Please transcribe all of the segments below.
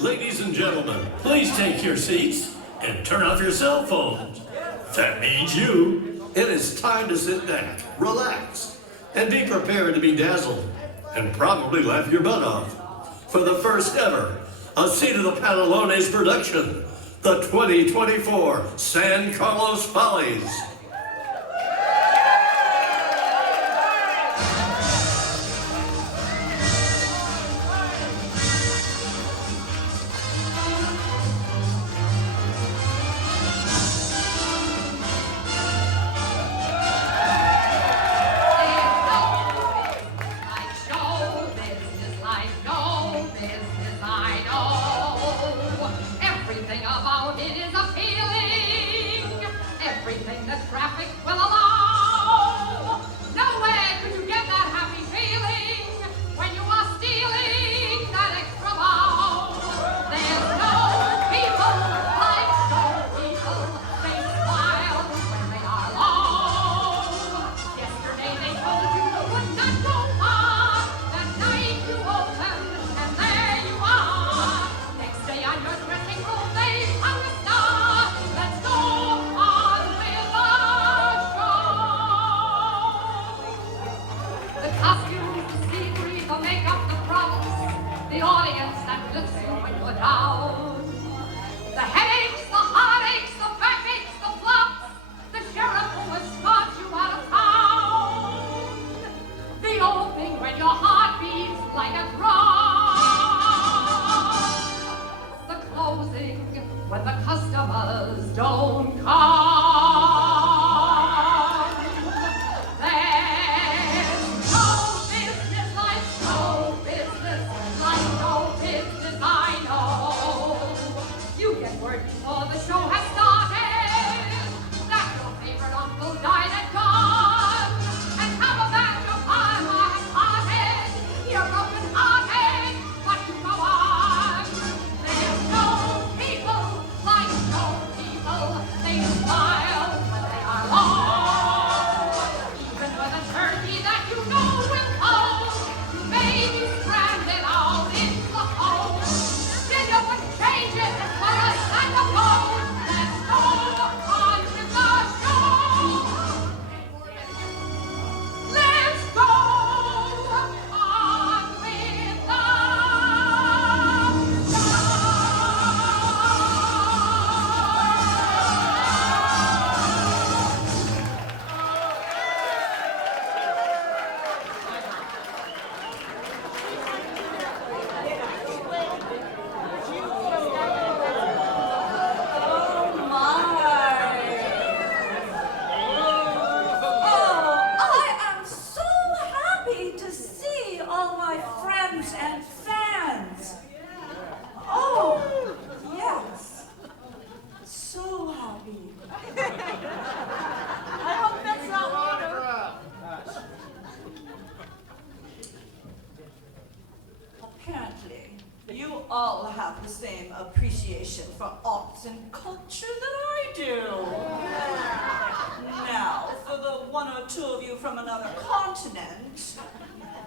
Ladies and gentlemen, please take your seats and turn off your cell phones. That means you. It is time to sit back, relax, and be prepared to be dazzled and probably laugh your butt off. For the first ever, a Seat of the Pantalones production, the 2024 San Carlos Follies.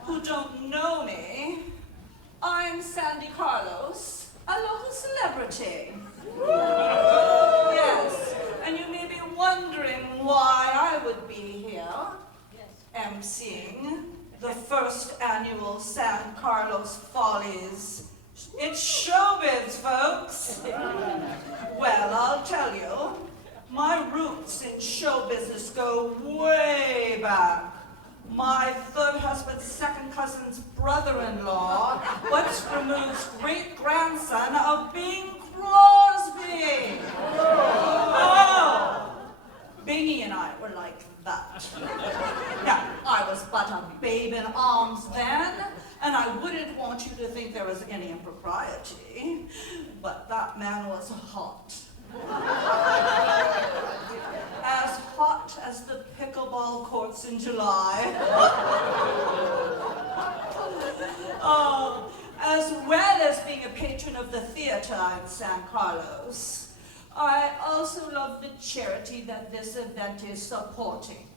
Who don't know me, I'm San Carlos, a local celebrity. Yes, and you may be wondering why I would be here, emceeing the first annual San Carlos Follies. It's showbiz, folks. Well, I'll tell you, my roots in show business go way back. My third husband's second cousin's brother-in-law, what's removed's great-grandson of Bing Crosby. Oh, Bingy and I were like that. Now, I was but a babe in arms then, and I wouldn't want you to think there was any impropriety, but that man was hot. As hot as the pickleball courts in July. As well as being a patron of the theater in San Carlos, I also love the charity that this event is supporting.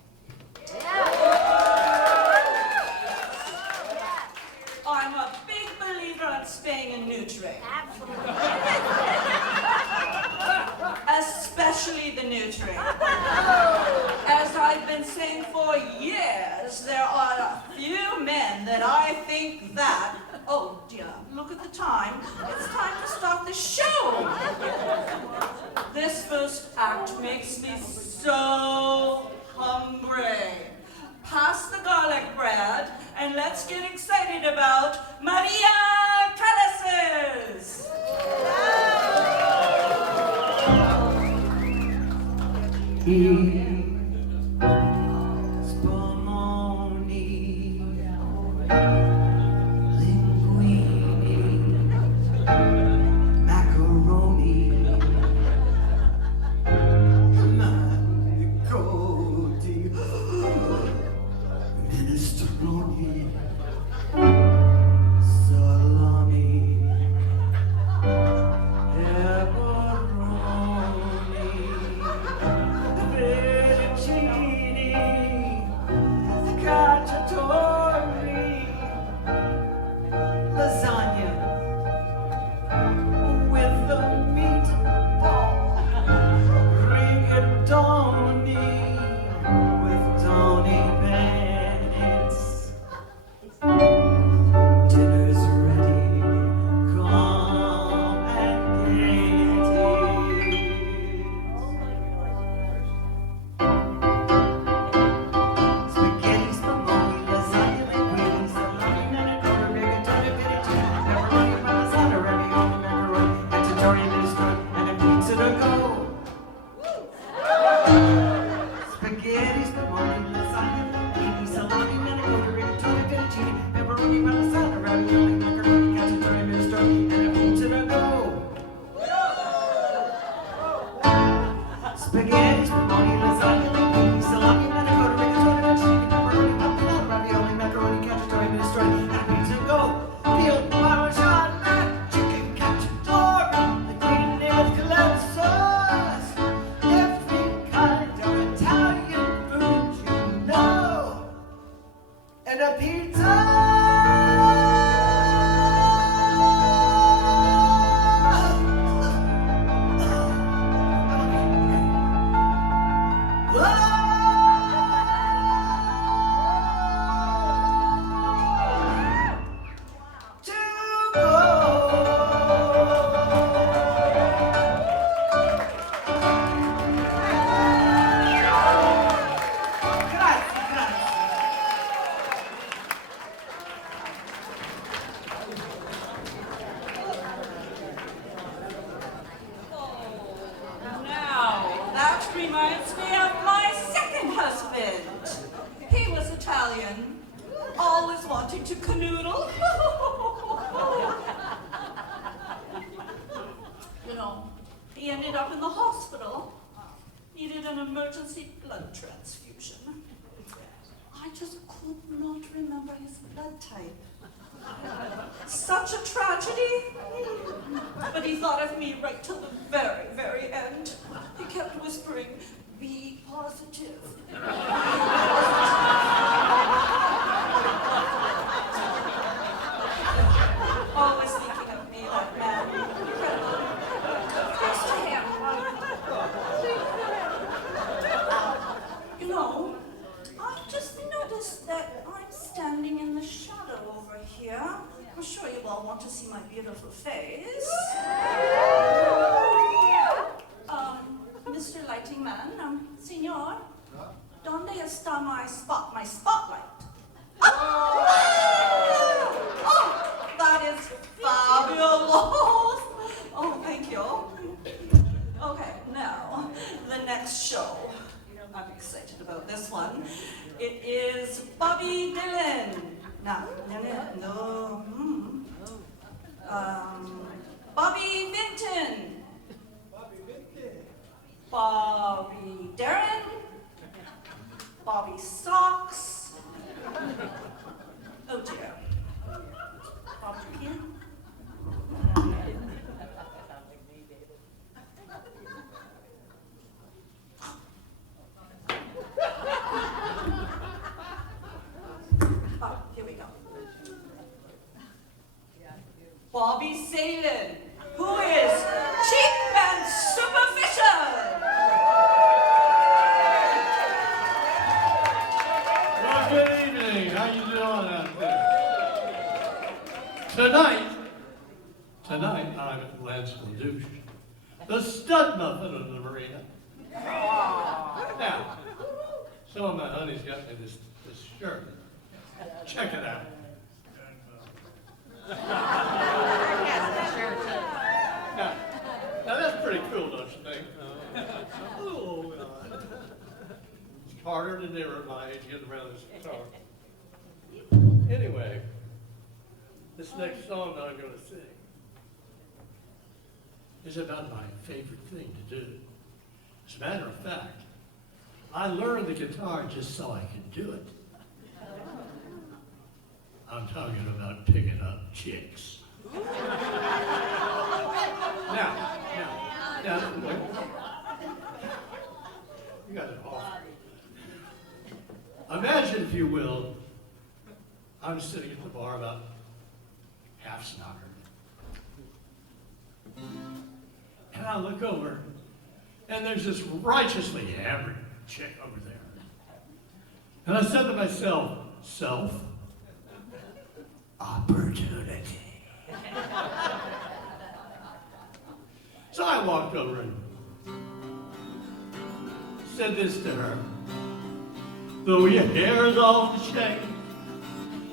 I'm a big believer in spaying and neutering. Especially the neutering. As I've been saying for years, there are a few men that I think that, oh dear, look at the time. It's time to start the show. This first act makes me so hungry. Pass the garlic bread and let's get excited about Maria Callas's. Spumoni, linguine, macaroni, manicotti, minestrone, salami, pepperoni, fettuccine, cacciatori, lasagna with the meatball, rigatoni with Tony Bennett's. Dinner's ready, come and get it. Spaghetti, spumoni, lasagna, linguine, salami, manicotti, rigatoni, fettuccine, pepperoni, parmesan, ravioli, macaroni, cacciatori, minestrone, and a pizza to go. Spaghetti, spumoni, lasagna, linguine, salami, manicotti, rigatoni, fettuccine, pepperoni, parmesan, ravioli, macaroni, cacciatori, minestrone, and a pizza to go. Spaghetti, spumoni, lasagna, linguine, salami, manicotti, rigatoni, fettuccine, pepperoni, parmesan, ravioli, macaroni, cacciatori, minestrone, and a pizza to go. Veal, parmesan, and chicken cacciatore, linguine with colored sauce. Every kind of Italian food you know. And a pizza. To go. Grazie, grazie. Now, that reminds me of my second husband. He was Italian, always wanting to canoodle. You know, he ended up in the hospital, needed an emergency blood transfusion. I just could not remember his blood type. Such a tragedy. But he thought of me right till the very, very end. He kept whispering, "Be positive." Always thinking of me, that man. Incredible. Thanks to him. You know, I've just noticed that I'm standing in the shadow over here. I'm sure you all want to see my beautiful face. Mr. Lighting Man, Senor, ¿dónde está my spotlight? Oh, that is fabulous. Oh, thank you. Okay, now, the next show. I'm excited about this one. It is Bobby Dylan. Bobby Vinton. Bobby Darren. Bobby Socks. Oh dear. Bobby Pin. Tonight, I'm at Lance Douche, the stud muffin of the marina. Now, some of my honeys got me this shirt. Check it out. Now that's pretty cool, don't you think? Oh, God. It's harder than ever at my age getting around this guitar. Anyway, this next song that I'm going to sing is about my favorite thing to do. As a matter of fact, I learned the guitar just so I could do it. I'm talking about picking up chicks. Now, you guys are awful. Imagine, if you will, I'm sitting at the bar about half snockered. And I look over, and there's this righteously hammered chick over there. And I said to myself, opportunity. So I walked over and said this to her. Though your hair is all in shame,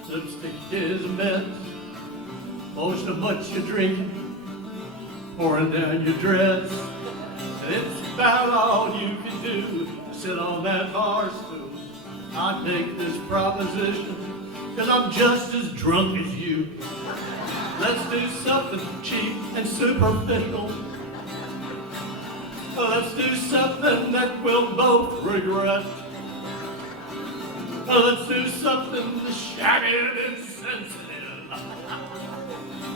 lipstick is a mess, most of what you're drinking, pouring down your dress, and it's about all you can do to sit on that bar stool. I take this proposition, 'cause I'm just as drunk as you. Let's do something cheap and superficial. Let's do something that we'll both regret. Let's do something shabby and insensitive.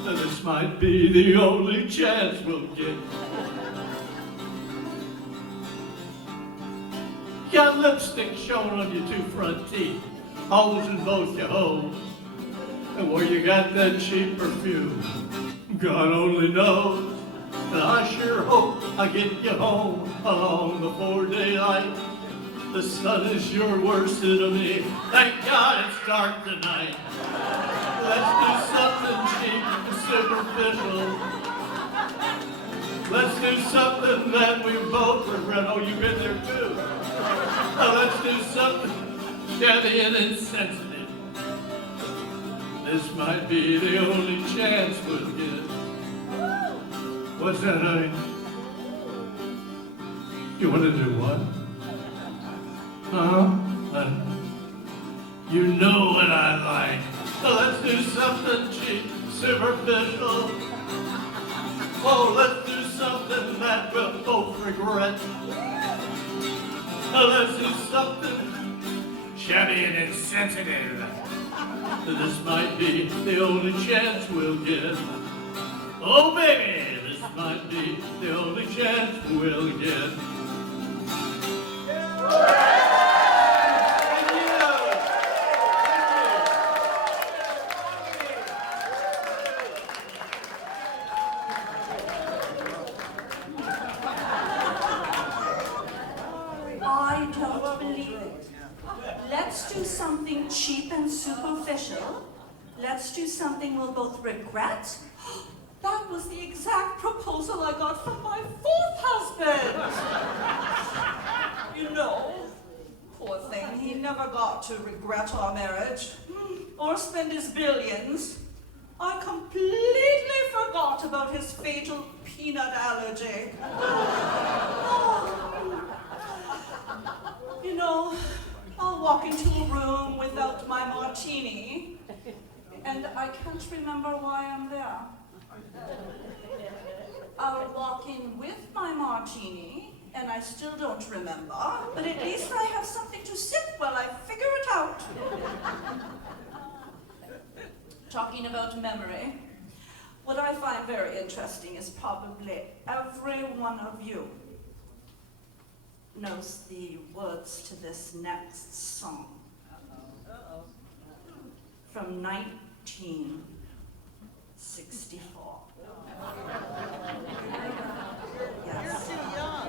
This might be the only chance we'll get. You got lipstick showing on your two front teeth, holes in both your holes. And where you got that cheap perfume, God only knows. And I sure hope I get you home along before daylight. The sun is sure worse to me. Thank God it's dark tonight. Let's do something cheap and superficial. Let's do something that we both regret. Oh, you've been there too. Let's do something shabby and insensitive. This might be the only chance we'll get. What's that, honey? You want to do what? Huh? You know what I like. Let's do something cheap, superficial. Oh, let's do something that we'll both regret. Let's do something shabby and insensitive. This might be the only chance we'll get. Oh, baby, this might be the only chance we'll get. I don't believe it. Let's do something cheap and superficial. Let's do something we'll both regret. That was the exact proposal I got from my fourth husband. You know, poor thing, he never got to regret our marriage or spend his billions. I completely forgot about his fatal peanut allergy. You know, I'll walk into a room without my martini, and I can't remember why I'm there. I'll walk in with my martini, and I still don't remember, but at least I have something to sip while I figure it out. Talking about memory, what I find very interesting is probably every one of you knows the words to this next song from 1964. Yes. You're too young.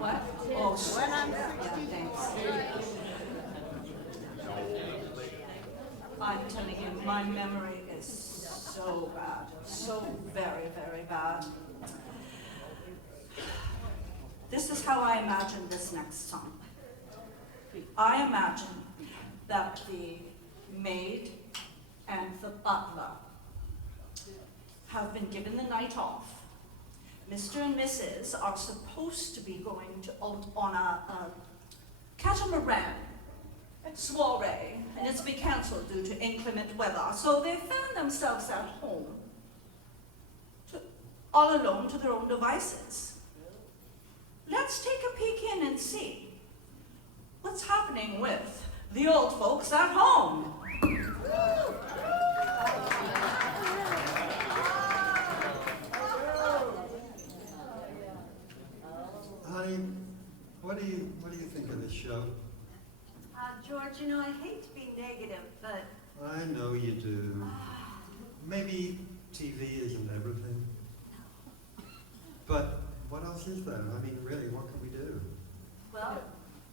What? Oh, shit. When I'm Yeah, thanks. I'm telling you, my memory is so so bad, so very, very bad. This is how I imagine this next song. I imagine that the maid and the butler have been given the night off. Mr. and Mrs. are supposed to be going on a catamaran soiree, and it's been cancelled due to inclement weather. So they found themselves at home, all alone to their own devices. Let's take a peek in and see what's happening with the old folks at home. Honey, what do you think of this show? George, you know, I hate to be negative, but... I know you do. Maybe TV isn't everything. But what else is there? I mean, really, what can we do? Well,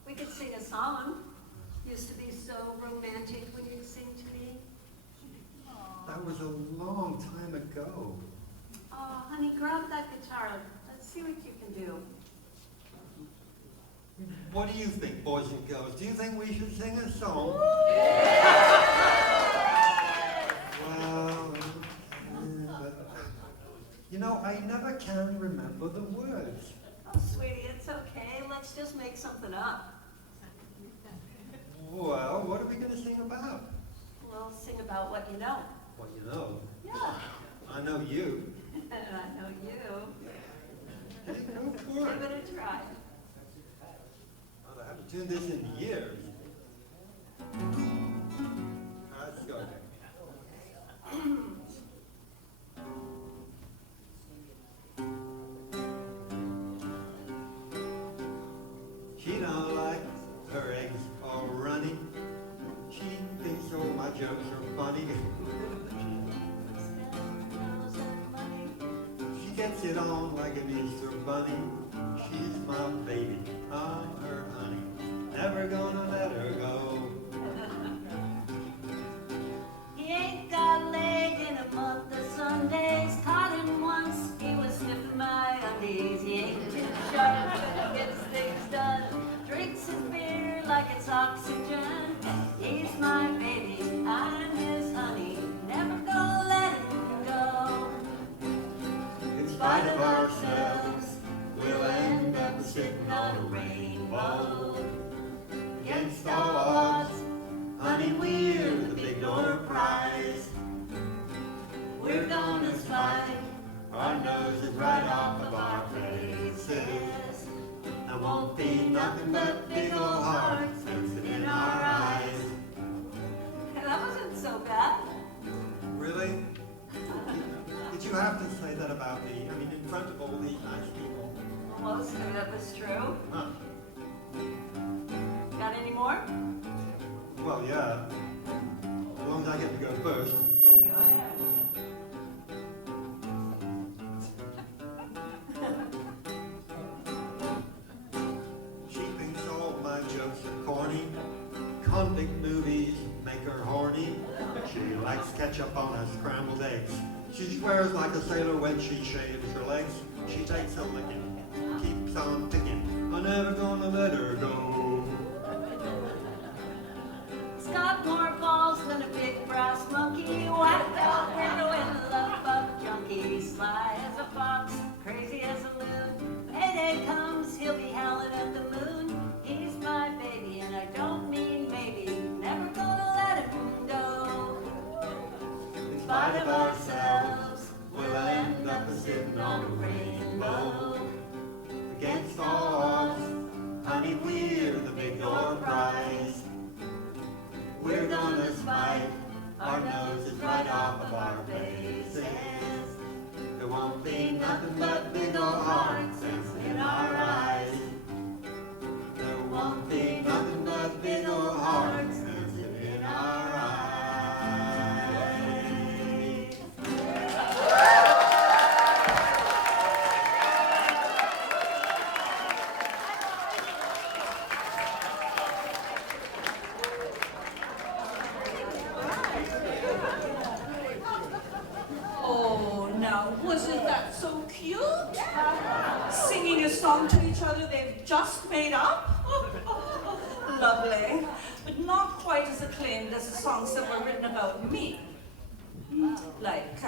we could sing a song. Used to be so romantic when you'd sing to me. That was a long time ago. Oh, honey, grab that guitar. Let's see what you can do. What do you think, boys and girls? Do you think we should sing a song? Well, but, you know, I never can remember the words. Oh, sweetie, it's okay. Let's just make something up. Well, what are we going to sing about? We'll sing about what you know. What you know. Yeah. I know you. And I know you. Okay, go for Give it. it a try. I haven't tuned this in years. Let's go. She don't like her eggs all runny. She thinks all my jokes are funny. She gets it on like an Easter bunny. She's my baby, I'm her honey. Never gonna let her go. He ain't got a leg in a month of Sundays. Caught him once, he was sniffing my undies. He ain't too sharp, but he gets things done. Drinks his beer like it's oxygen. He's my baby, I'm his honey. Never gonna let him go. In spite of ourselves, we'll end up sitting on a rainbow. Against all odds, honey, we're the big door prize. We're gonna slide our noses right off of our faces. There won't be nothing but big old hearts in our eyes. That wasn't so bad. Really? Did you have to say that about me? I mean, in front of all these nice people. Most of it was true. Huh. Got any more? Well, yeah. As long as I get to go first. Go ahead. She thinks all my jokes are corny. Convict movies make her horny. She likes ketchup on her scrambled eggs. She swears like a sailor when she shaves her legs. She takes a licking, keeps on picking. I'm never gonna let her go. It's got more balls than a big brass monkey. Whacked out window in the love bug junkie. Sly as a fox, crazy as a loon. Payday comes, he'll be howling at the moon. He's my baby, and I don't mean maybe. Never gonna let him go. In spite of ourselves, we'll end up sitting on a rainbow. Against all odds, honey, we're the big door prize. We're gonna spite our noses right off of our faces. There won't be nothing but big old hearts in our eyes. There won't be nothing but big old hearts in our eyes. cute? Singing a song to each other they've just made up? Lovely, but not quite as acclaimed as the songs that were written about me. Like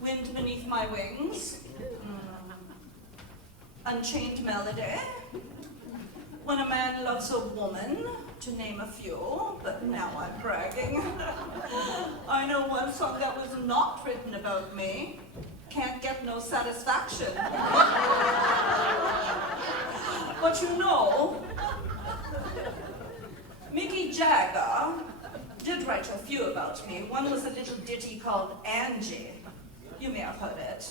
Wind Beneath My Wings, Unchained Melody, When a Man Loves a Woman, to name a few, but now I'm bragging. I know one song that was not written about me, Can't Get No Satisfaction. But you know, Mickey Jagger did write a few about me. One was a little ditty called Angie. You may have heard it.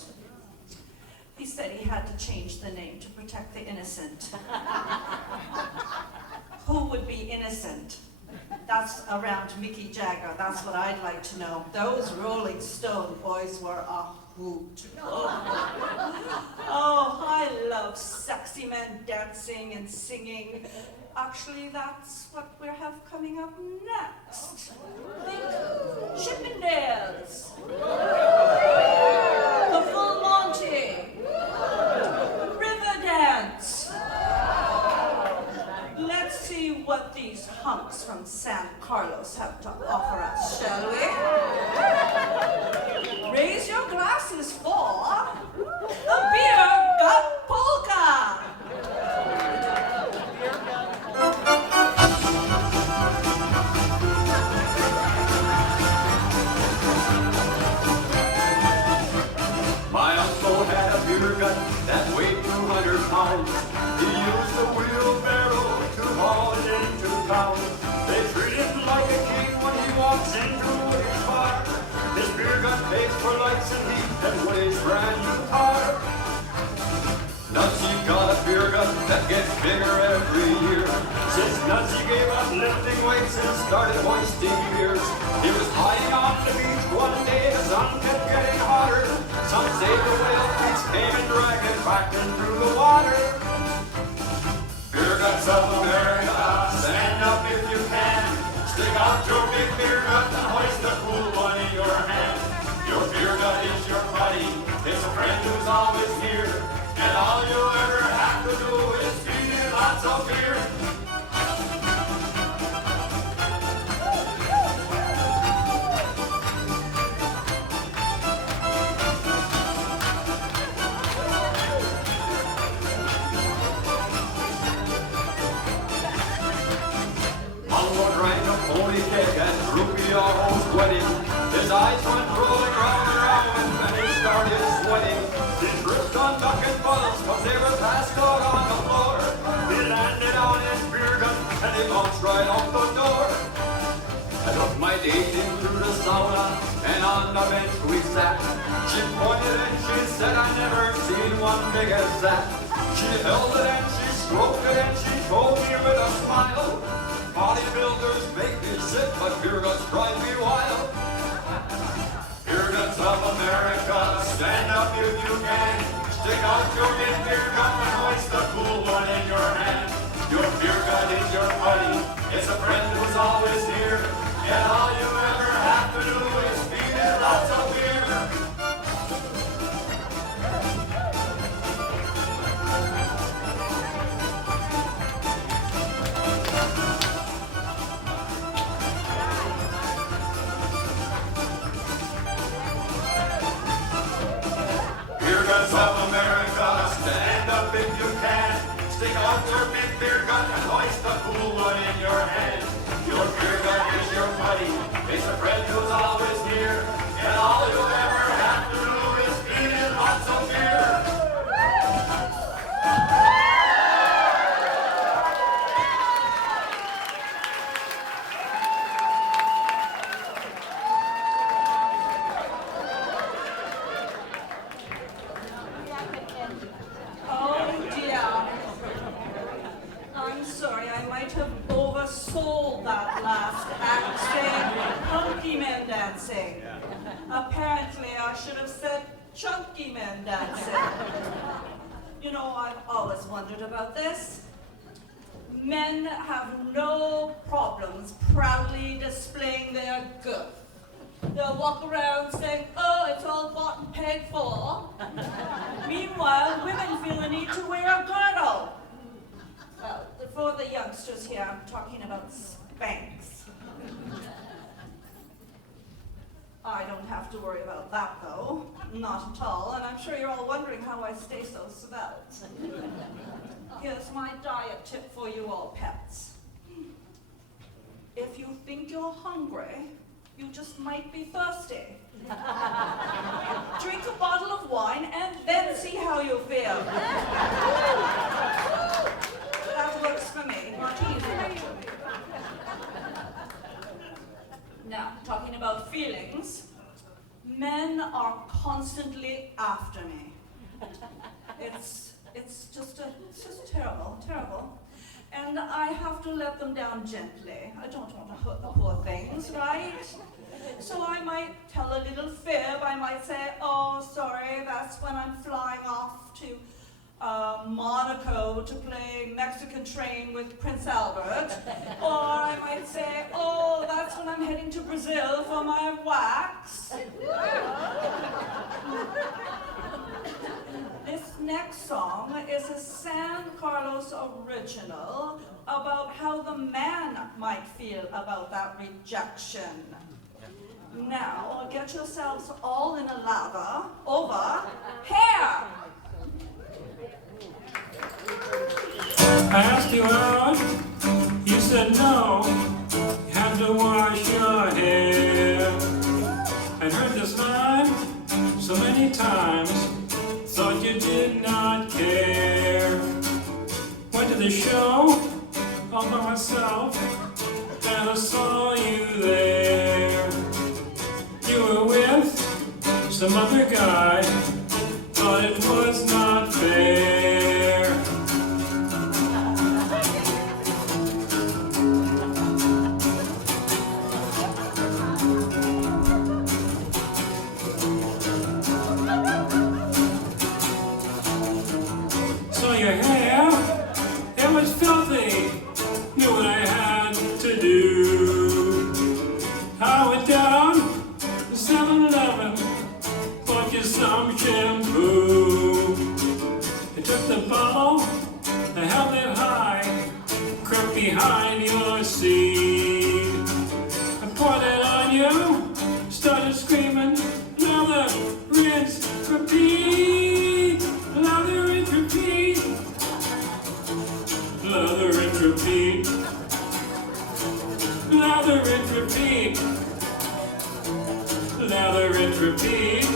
He said he had to change the name to protect the innocent. Who would be innocent? That's around Mickey Jagger. That's what I'd like to know. Those Rolling Stone boys were a hoot. Oh, I love sexy men dancing and singing. Actually, that's what we have coming up next. Think Chippendales, the Full Monty, Riverdance. Let's see what these hunks from San Carlos have to offer us, shall we? Raise your glasses for the Beer Gut Polka. My uncle had a beer gut that weighed 200 pounds. He used a wheelbarrow to haul it into town. They treat him like a king when he walks into his bar. His beer gut pays for lights and heat and weighs brand new car. Nutsy got a beer gut that gets bigger every year. Since Nutsy gave up lifting weights and started hoisting beers. He was lying on the beach one day, the sun kept getting hotter. Some say the whale fish came and dragged it back into the water. Beer guts of America, stand up if you can. Stick out your big beer gut and hoist the cool one in your hand. Your beer gut is your buddy, it's a friend who's always here. And all you ever have to do is feed it lots of beer. Mongo drank a pony cake and Droopy almost sweating. His eyes went rolling round and round and then he started sweating. He tripped on duck and balls cause they were passed out on the floor. He landed on his beer gun and he bounced right out the door. I took my date into the sauna and on the bench we sat. She pointed and she said I never seen one big as that. She held it and she stroked it and she told me with a smile, bodybuilders make me sick but beer guts drive me wild. Beer guts of America, stand up if you can. Stick out your big beer gut and hoist the cool one in your hand. Your beer gut is your buddy, it's a friend who's always here. And all you ever have to do is feed it lots of beer. Beer guts of America, stand up if you can. Stick out your big beer gut and hoist the cool one in your hand. Your beer gut is your buddy, it's a friend who's always here. And all you ever have to do is feed it lots of beer. Oh dear. I'm sorry, I might have oversold that last act saying hunky men dancing. Apparently I should have said chunky men dancing. You know, I've always wondered about this. Men have no problems proudly displaying their girth. They'll walk around saying, oh, it's all bought and paid for. Meanwhile, women feel the need to wear a girdle. Well, for the youngsters here, I'm talking about Spanx. I don't have to worry about that, though. Not at all, and I'm sure you're all wondering how I stay so svelte. Here's my diet tip for you all pets. If you think you're hungry, you just might be thirsty. Drink a bottle of wine and then see how you feel. That works for me. Not easy. Now, talking about feelings, men are constantly after me. It's just terrible, terrible. And I have to let them down gently. I don't want to hurt the poor things, right? So I might tell a little fib. I might say, oh, sorry, that's when I'm flying off to Monaco to play Mexican Train with Prince Albert. Or I might say, oh, that's when I'm heading to Brazil for my wax. This next song is a San Carlos original about how the man might feel about that rejection. Now, get yourselves all in a lather over here. I asked you out, you said no, you had to wash your hair. I'd heard this line so many times, thought you did not care. Went to the show all by myself, and I saw you there. You were with some other guy, thought it was not fair. Saw your hair, it was filthy, knew what I had to do. I went down to 7-Eleven, bought you some shampoo. I took the bottle, I held it high, crept behind your seat. I poured it on you, started screaming, lather, rinse, repeat. Lather, rinse, repeat. Lather, rinse, repeat. Lather, rinse, repeat. Lather, rinse, repeat.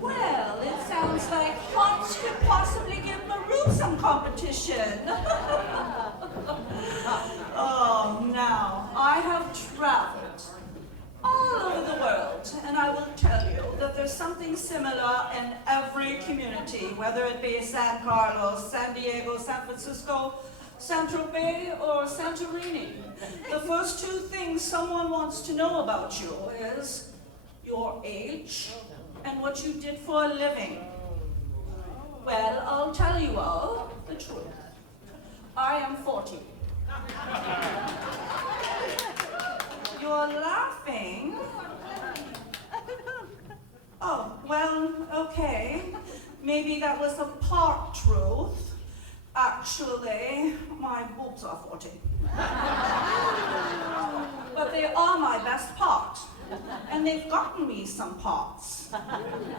Well, it sounds like Hans could possibly give Maru some competition. Oh, now, I have traveled all over the world, and I will tell you that there's something similar in every community, whether it be San Carlos, San Diego, San Francisco, Saint-Tropez, or Santorini. The first two things someone wants to know about you is your age and what you did for a living. Well, I'll tell you all the truth. I am 40. You're laughing. Oh, well, okay. Maybe that was a part truth. Actually, my boobs are 40. But they are my best part. And they've gotten me some parts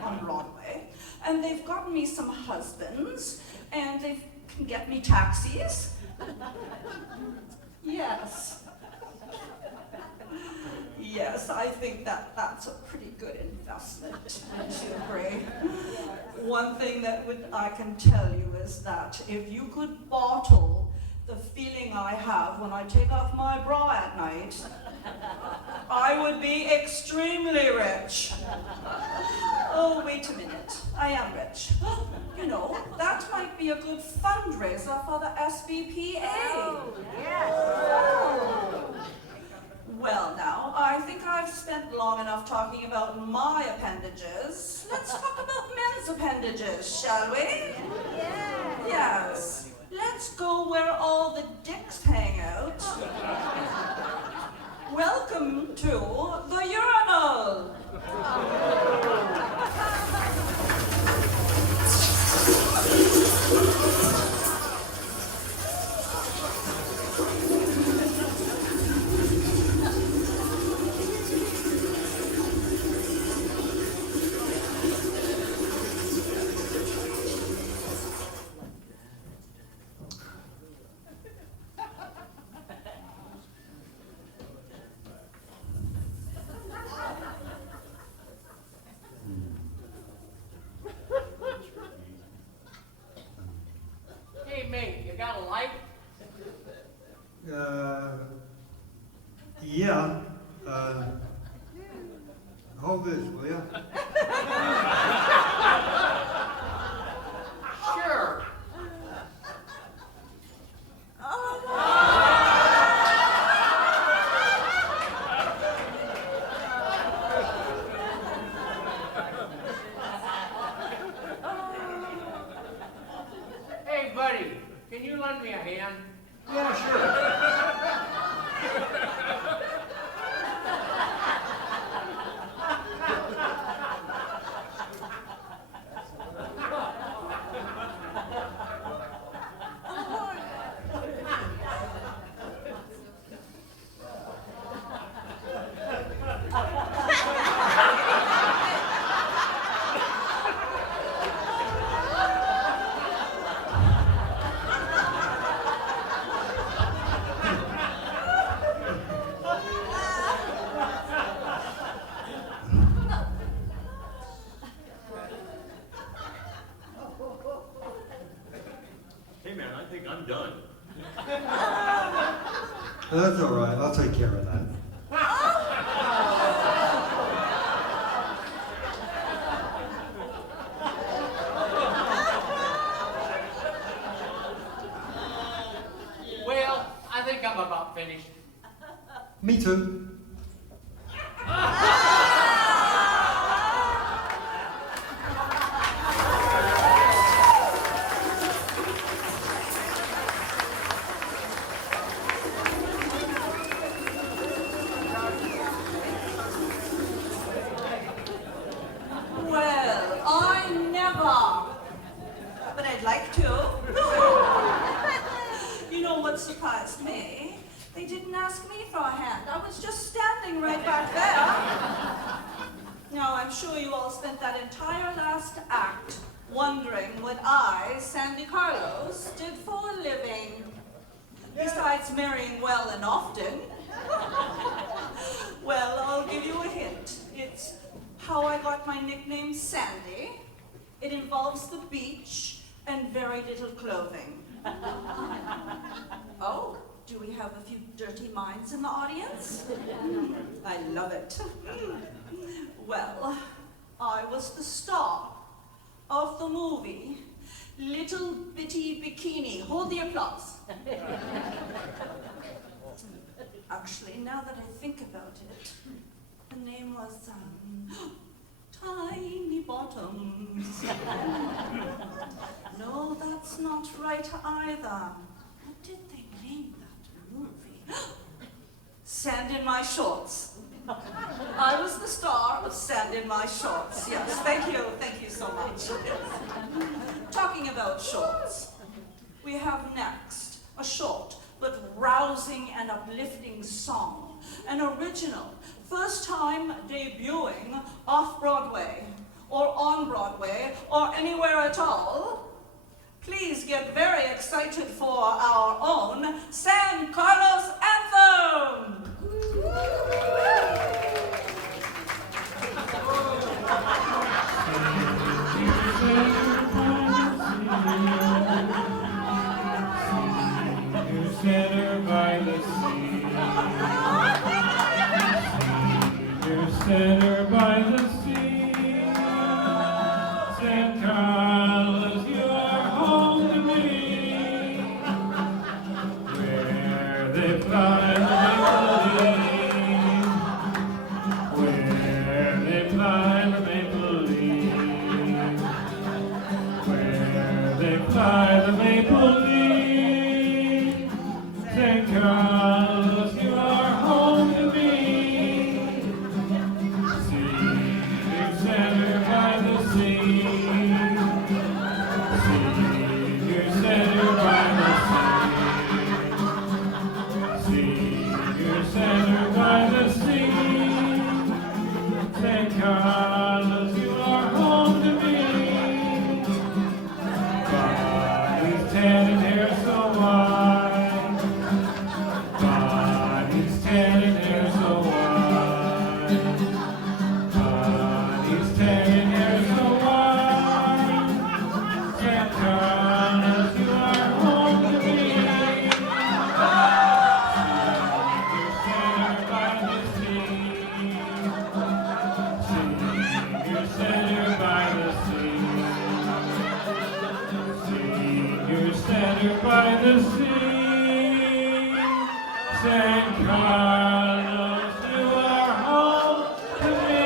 on Broadway. And they've gotten me some husbands. And they can get me taxis. Yes. Yes, I think that's a pretty good investment. Don't you agree? One thing that I can tell you is that if you could bottle the feeling I have when I take off my bra at night, I would be extremely rich. Oh, wait a minute. I am rich. You know, that might be a good fundraiser for the SBPA. Oh, yes. Well, now, I think I've spent long enough talking about my appendages. Let's talk about men's appendages, shall we? Yes. Let's go where all the dicks hang out. Welcome to the urinal. Hey, mate, you got a light? Yeah. Hold this, will ya? Sure. Hey, buddy, can you lend me a hand? Yeah, sure. Hey man, I think I'm done. That's all right. I'll take care of that. Well, I think I'm about finished. Me too. Well, I never. But I'd like to. You know what surprised me? They didn't ask me for a hand. I was just standing right back there. Now, I'm sure you all spent that entire last act wondering what I, Sandy Carlos, did for a living. Besides marrying well and often. Well, I'll give you a hint. It's how I got my nickname Sandy. It involves the beach and very little clothing. Oh, do we have a few dirty minds in the audience? I love it. Well, I was the star of the movie Little Bitty Bikini. Hold the applause. Actually, now that I think about it, the name was Tiny Bottoms. No, that's not right either. What did they name that movie? Sand in My Shorts. I was the star of Sand in My Shorts. Yes, thank you so much. Talking about shorts, we have next a short but rousing and uplifting song, an original, first time debuting off-Broadway, or on Broadway, or anywhere at all. Please get very excited for our own San Carlos Anthem! Center by the sea. Center by the sea. San Carlos, you're home to me. Where they fly the maple leaf. Where they fly the maple leaf. by the maple leaf. San Carlos, you are home to me. Civic Center by the sea. Civic Center by the sea. Civic Center by the sea. San Carlos, you are home to me. Body's tan and hair so white. Body's tan and hair so white. Body's tan and hair so white. San Carlos, you are home to me. Civic Center by the sea. Senior Center by the sea. Senior Center by the sea. San Carlos, you are home to me.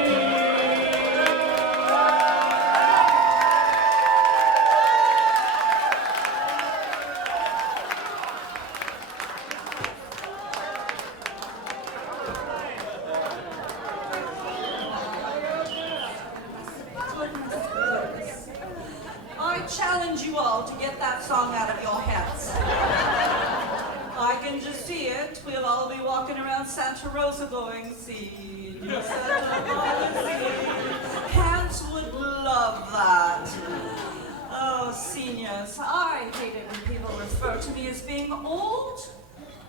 I challenge you all to get that song out of your heads. I can just see it. We'll all be walking around Santa Rosa going, see, Santa Rosa. Cats would love that. Oh, seniors, I hate it when people refer to me as being old.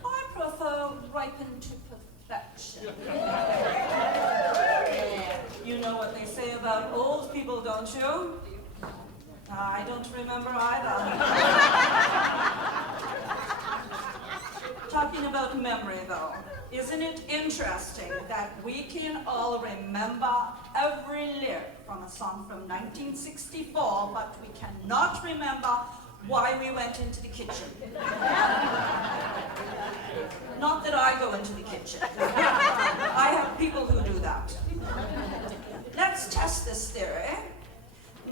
I prefer ripened to perfection. You know what they say about old people, don't you? I don't remember either. Talking about memory, though, isn't it interesting that we can all remember every lyric from a song from 1964, but we cannot remember why we went into the kitchen? Not that I go into the kitchen. I have people who do that. Let's test this theory.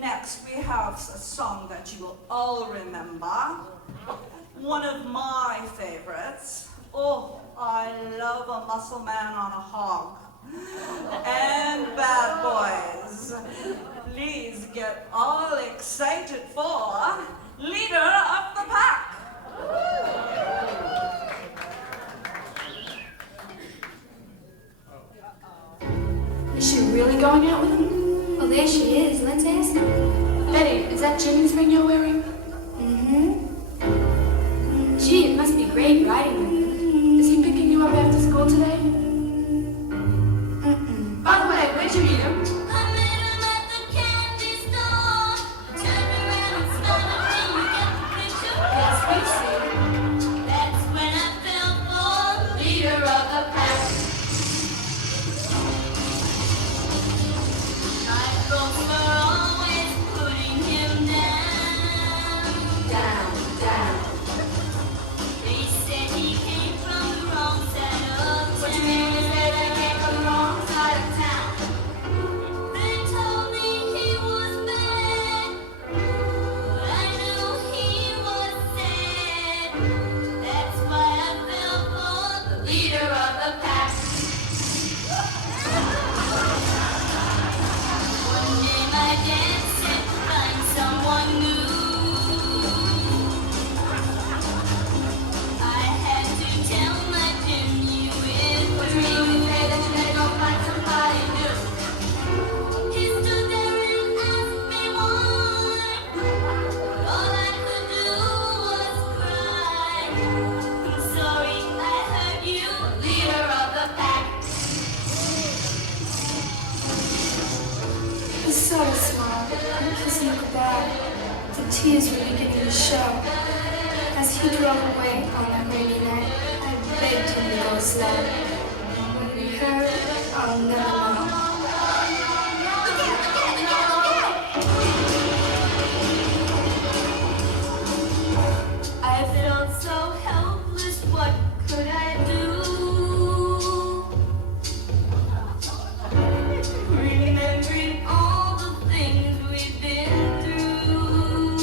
Next, we have a song that you will all remember. One of my favorites. Oh, I love a muscle man on a hog. And Bad Boys. Please get all excited for Leader of the Pack. Is she really going out with him? Oh, there she is. Let's ask her. Betty, is that Jimmy's ring you're wearing? Mm-hmm. Gee, it must be great riding with him. Is he picking you up after school today? Mm-mm. By the way, where'd you meet him? I met him at the candy store. Turned around and smiled at me. You get the picture? Yes, we see. That's when I fell for leader of the pack. My folks were always putting him down. Down, down. They said he came from the wrong side of What do you mean when you town. say they came from the wrong side of town? They told me he was bad, but I knew he was sad. That's why I fell for the leader of the pack. One day my dad said, find someone new. I had to tell my Jim you What do you mean when you say that you gotta go find somebody new? He stood there and asked me why. All I could do was cry. I'm sorry I hurt you, leader of the pack. He's so small. Kissing her goodbye. The tears were beginning to show. As he drove away on that rainy night, I begged him to go slow. When we heard, I'll never know. I felt so helpless, what could I do? Remembering all the things we've been through.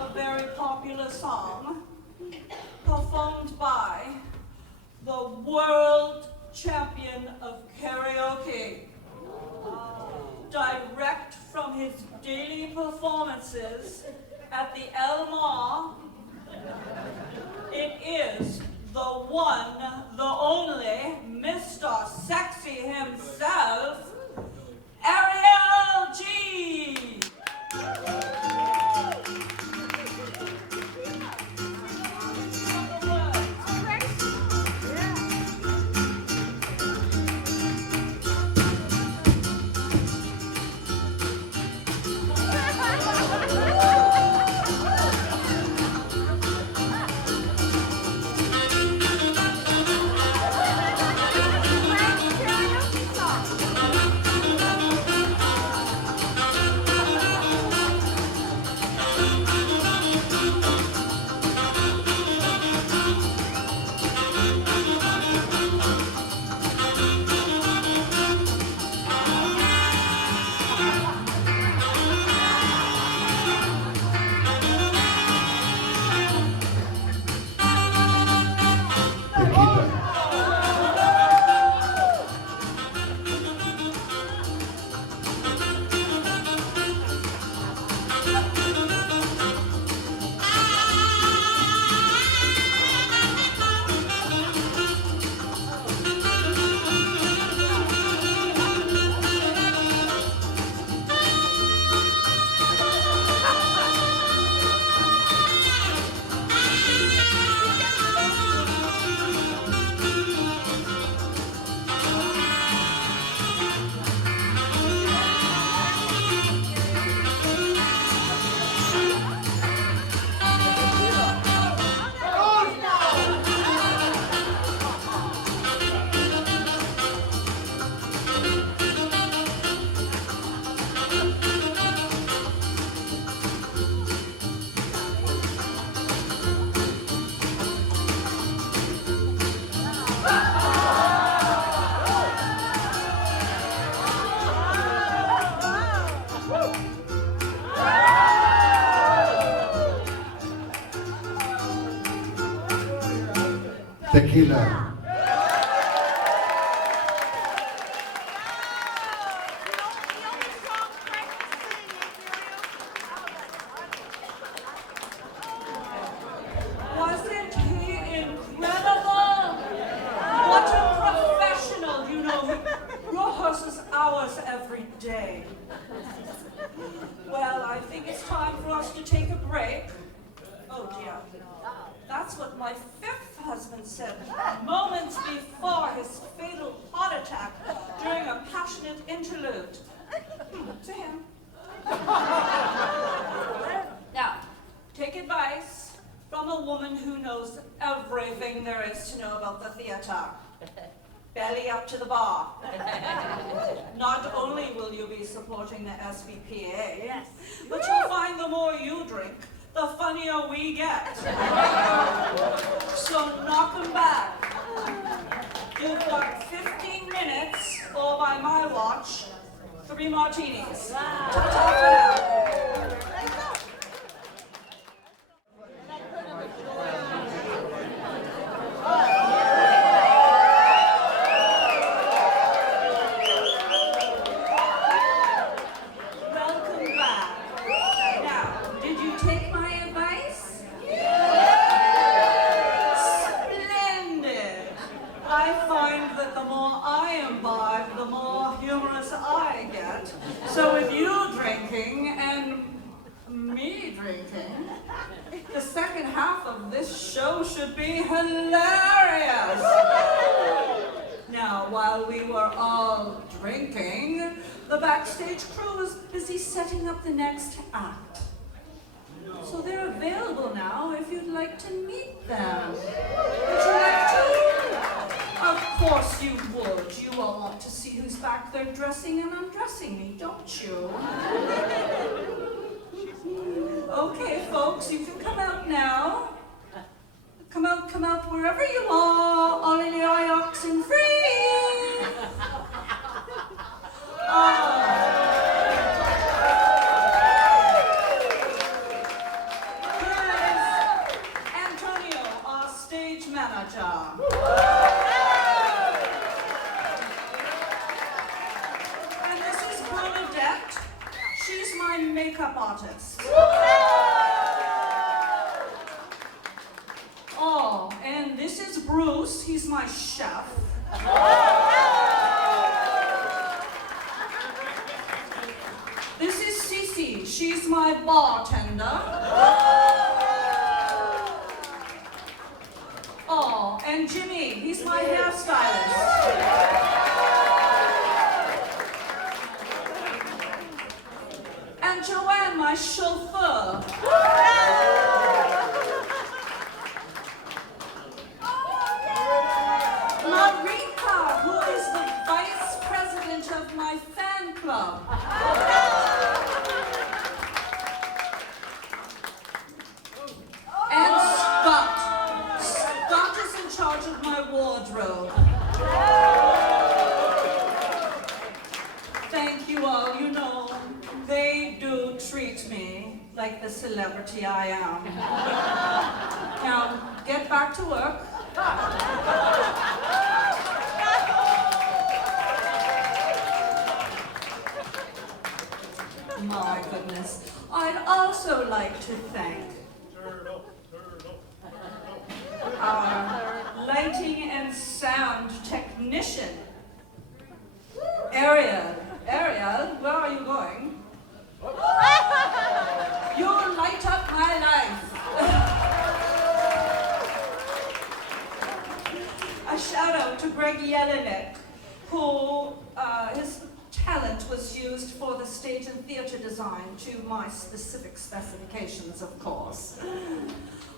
a very popular song performed by the world champion of karaoke, direct from his daily performances at the El Mar. It is the one, the only, Mr. Sexy himself, Ariel G. Tequila. Wasn't he incredible? What a professional, you know, he rehearses hours every day. Well, I think it's time for us to take a break. Oh dear, that's what my fifth husband said moments before his fatal heart attack during a passionate interlude. To him. Now, take advice from a woman who knows everything there is to know about the theater. Belly up to the bar. Not only will you be supporting the SBPA, but you'll find the more you drink, the funnier we get. So knock 'em back. You've got 15 minutes, or by my watch, 3 martinis. Ta-ta for now. Welcome back. Now, did you take my advice? Splendid. I find that the more I imbibe, the more humorous I get. So with you drinking and me drinking, the second half of this show should be hilarious. Now, while we were all drinking, the backstage crew was busy setting up the next act. So they're available now if you'd like to meet them. Would you like to? Of course you would. You all want to see who's back there dressing and undressing me, don't you? Okay, folks, you can come out now. Come out wherever you are, all in your oxen free. manager. And this is Bernadette. She's my makeup artist. Oh, and this is Bruce. He's my chef. This is Cece. She's my bartender. Oh, and Jimmy. He's my hairstylist. And Joanne, my chauffeur. Marika, who is the vice president of my fan club. And Scott. Scott is in charge of my wardrobe. Thank you all. You know, they do treat me like the celebrity I am. Now, get back to work. My goodness. I'd also like to thank our lighting and sound technician, Ariel. Ariel, where are you going? You light up my life. A shout out to Greg Jelinek, who his talent was used for the stage and theater design to my specific specifications, of course.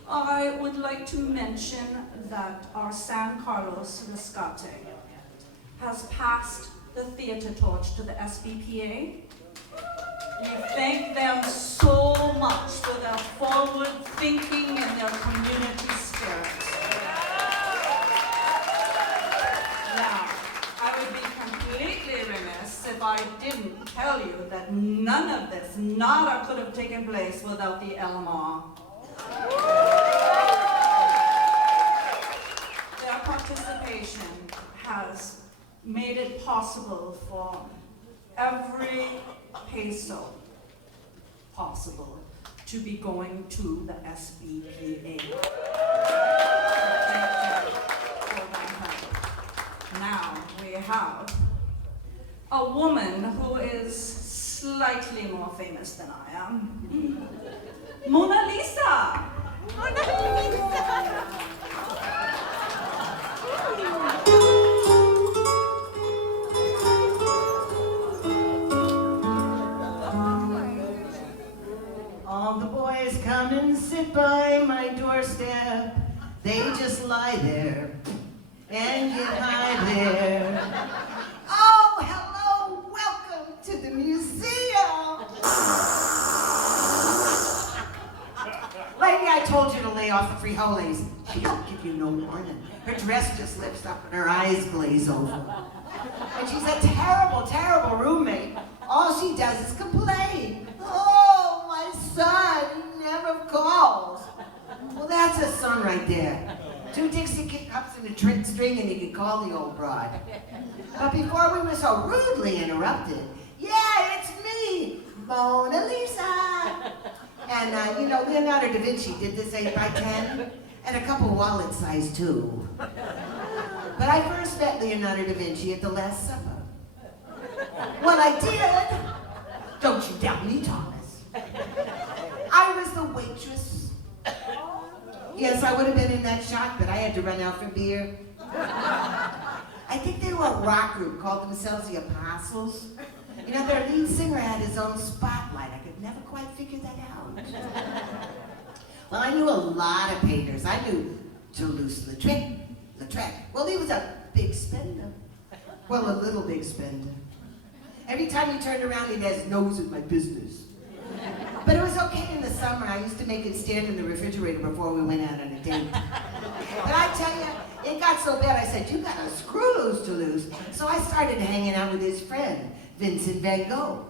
I would like to mention that our San Carlos SBPA has passed the theater torch to the SBPA. We thank them so much for their forward thinking and their community spirit. Now, I would be completely remiss if I didn't tell you that none of this, nada could have taken place without the Elmar. Their participation has made it possible for every peso possible to be going to the SBPA. Thank you for that help. Now we have a woman who is slightly more famous than I am. Mona Lisa! Mona Lisa! All the boys come and sit by my doorstep. They just lie there and get high there. Oh, hello, welcome to the museum. Lady, I told you to lay off the frijoles. She don't give you no warning. Her dress just lifts up and her eyes glaze over. And she's a terrible, terrible roommate. All she does is complain. Oh, my son, he never calls. Well, that's a son right there. 2 Dixie cups and a trick string and you can call the old broad. But before we were so rudely interrupted, yeah, it's me, Mona Lisa. And you know, Leonardo da Vinci did this 8 by 10 and a couple wallet size too. But I first met Leonardo da Vinci at the Last Supper. Well, I did. Don't you doubt me, Thomas. I was the waitress. Yes, I would have been in that shot, but I had to run out for beer. I think they were a rock group, called themselves the Apostles. You know, their lead singer had his own spotlight. I could never quite figure that out. Well, I knew a lot of painters. I knew Toulouse-Lautrec. Well, he was a big spender. Well, a little big spender. Every time he turned around, he'd have his nose in my business. But it was okay in the summer. I used to make him stand in the refrigerator before we went out on a date. But I tell you, it got so bad, I said, you gotta screw loose, Toulouse. So I started hanging out with his friend, Vincent Van Gogh.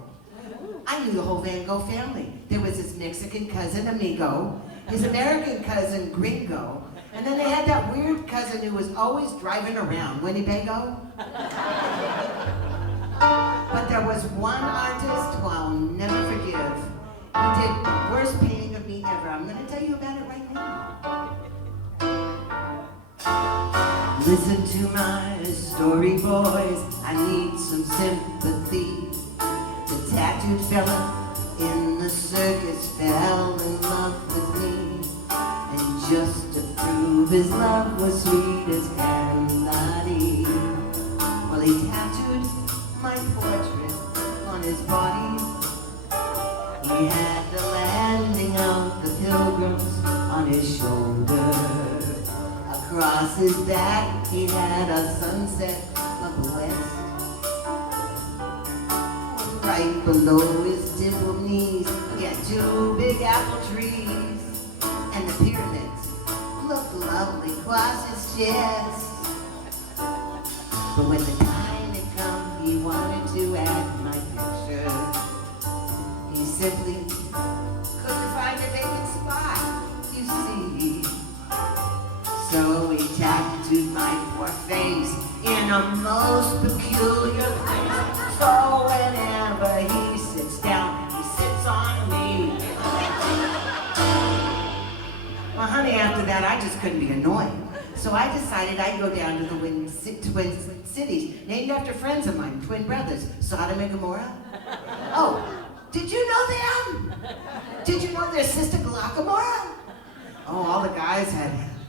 I knew the whole Van Gogh family. There was his Mexican cousin, Amigo, his American cousin, Gringo, and And then they had that weird cousin who was always driving around, Winnebago. But there was one artist who I'll never forgive. He did the worst painting of me ever. I'm gonna tell you about it right now. Listen to my story, boys. I need some sympathy. The tattooed fella in the circus fell in love with me. And just to prove his love was sweet as candy, well, he tattooed my portrait on his body. He had the landing of the pilgrims on his shoulder. Across his back he had a sunset of the west. Right below his dimpled knees he had two big apple trees. And the pyramids looked lovely across his chest. But when the time had come he wanted to add my picture, he simply couldn't find a vacant spot, you see. So he tattooed my poor face in a most peculiar place. So whenever he sits down, he sits on me. Well, honey, after that, I just couldn't be annoyed. So I decided I'd go down to the Twin Cities, named after friends of mine, twin brothers, Sodom and Gomorrah. Oh, did you know them? Did you know their sister Glockamora? Oh, all the guys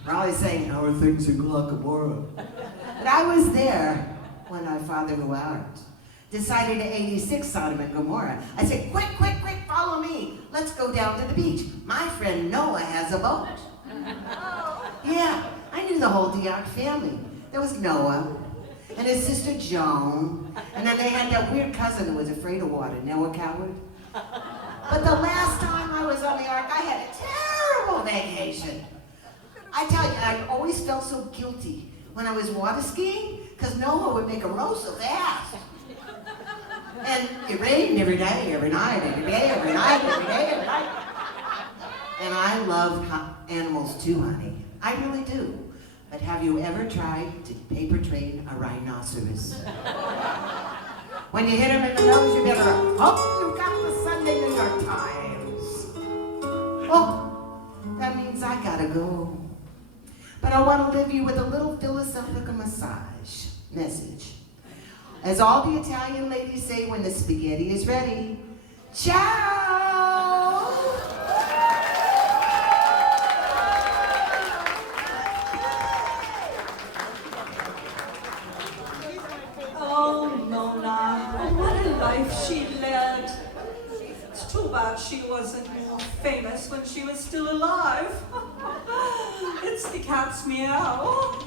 were always saying, how are things in Glockamora? But I was there when our father who out decided to 86 Sodom and Gomorrah. I said, quick, quick, quick, follow me. Let's go down to the beach. My friend Noah has a boat. Yeah, I knew the whole Diak family. There was Noah and his sister Joan, and then they had that weird cousin who was afraid of water, Noah Coward. But the last time I was on the ark, I had a terrible vacation. I tell you, I always felt so guilty when I was water skiing, because Noah would make a row so fast. And it rained every day, every night, every day, every night, every day, every night. And I love animals too, honey. I really do. But have you ever tried to paper train a rhinoceros? When you hit him in the nose, you better hope you got the Sunday New York Times. Oh, that means I gotta go. But I want to leave you with a little philosophical message. As all the Italian ladies say when the spaghetti is ready, ciao! Oh, Mona, what a life she led. It's too bad she wasn't more famous when she was still alive. It's the cat's meow.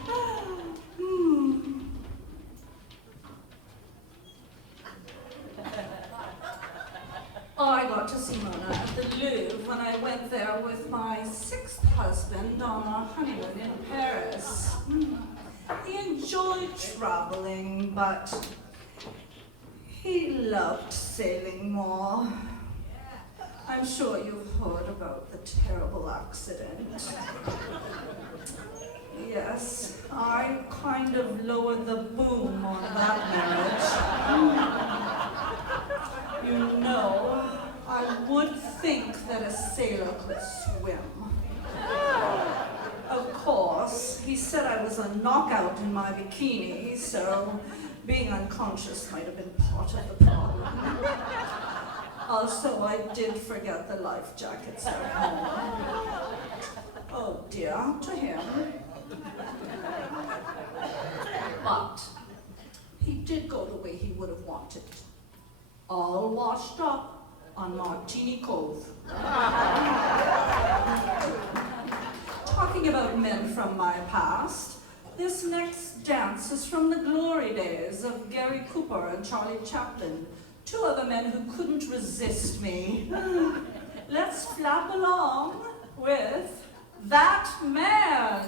I got to see Mona at the Louvre when I went there with my 6th husband on a honeymoon in Paris. He enjoyed traveling, but he loved sailing more. I'm sure you've heard about the terrible accident. Yes, I kind of lowered the boom on that marriage. You know, I would think that a sailor could swim. Of course, he said I was a knockout in my bikini, so being unconscious might have been part of the problem. Also, I did forget the life jackets at home. Oh dear, to him. But he did go the way he would have wanted. All washed up on Martini Cove. Talking about men from my past, this next dance is from the glory days of Gary Cooper and Charlie Chaplin, 2 other men who couldn't resist me. Let's flap along with That Man.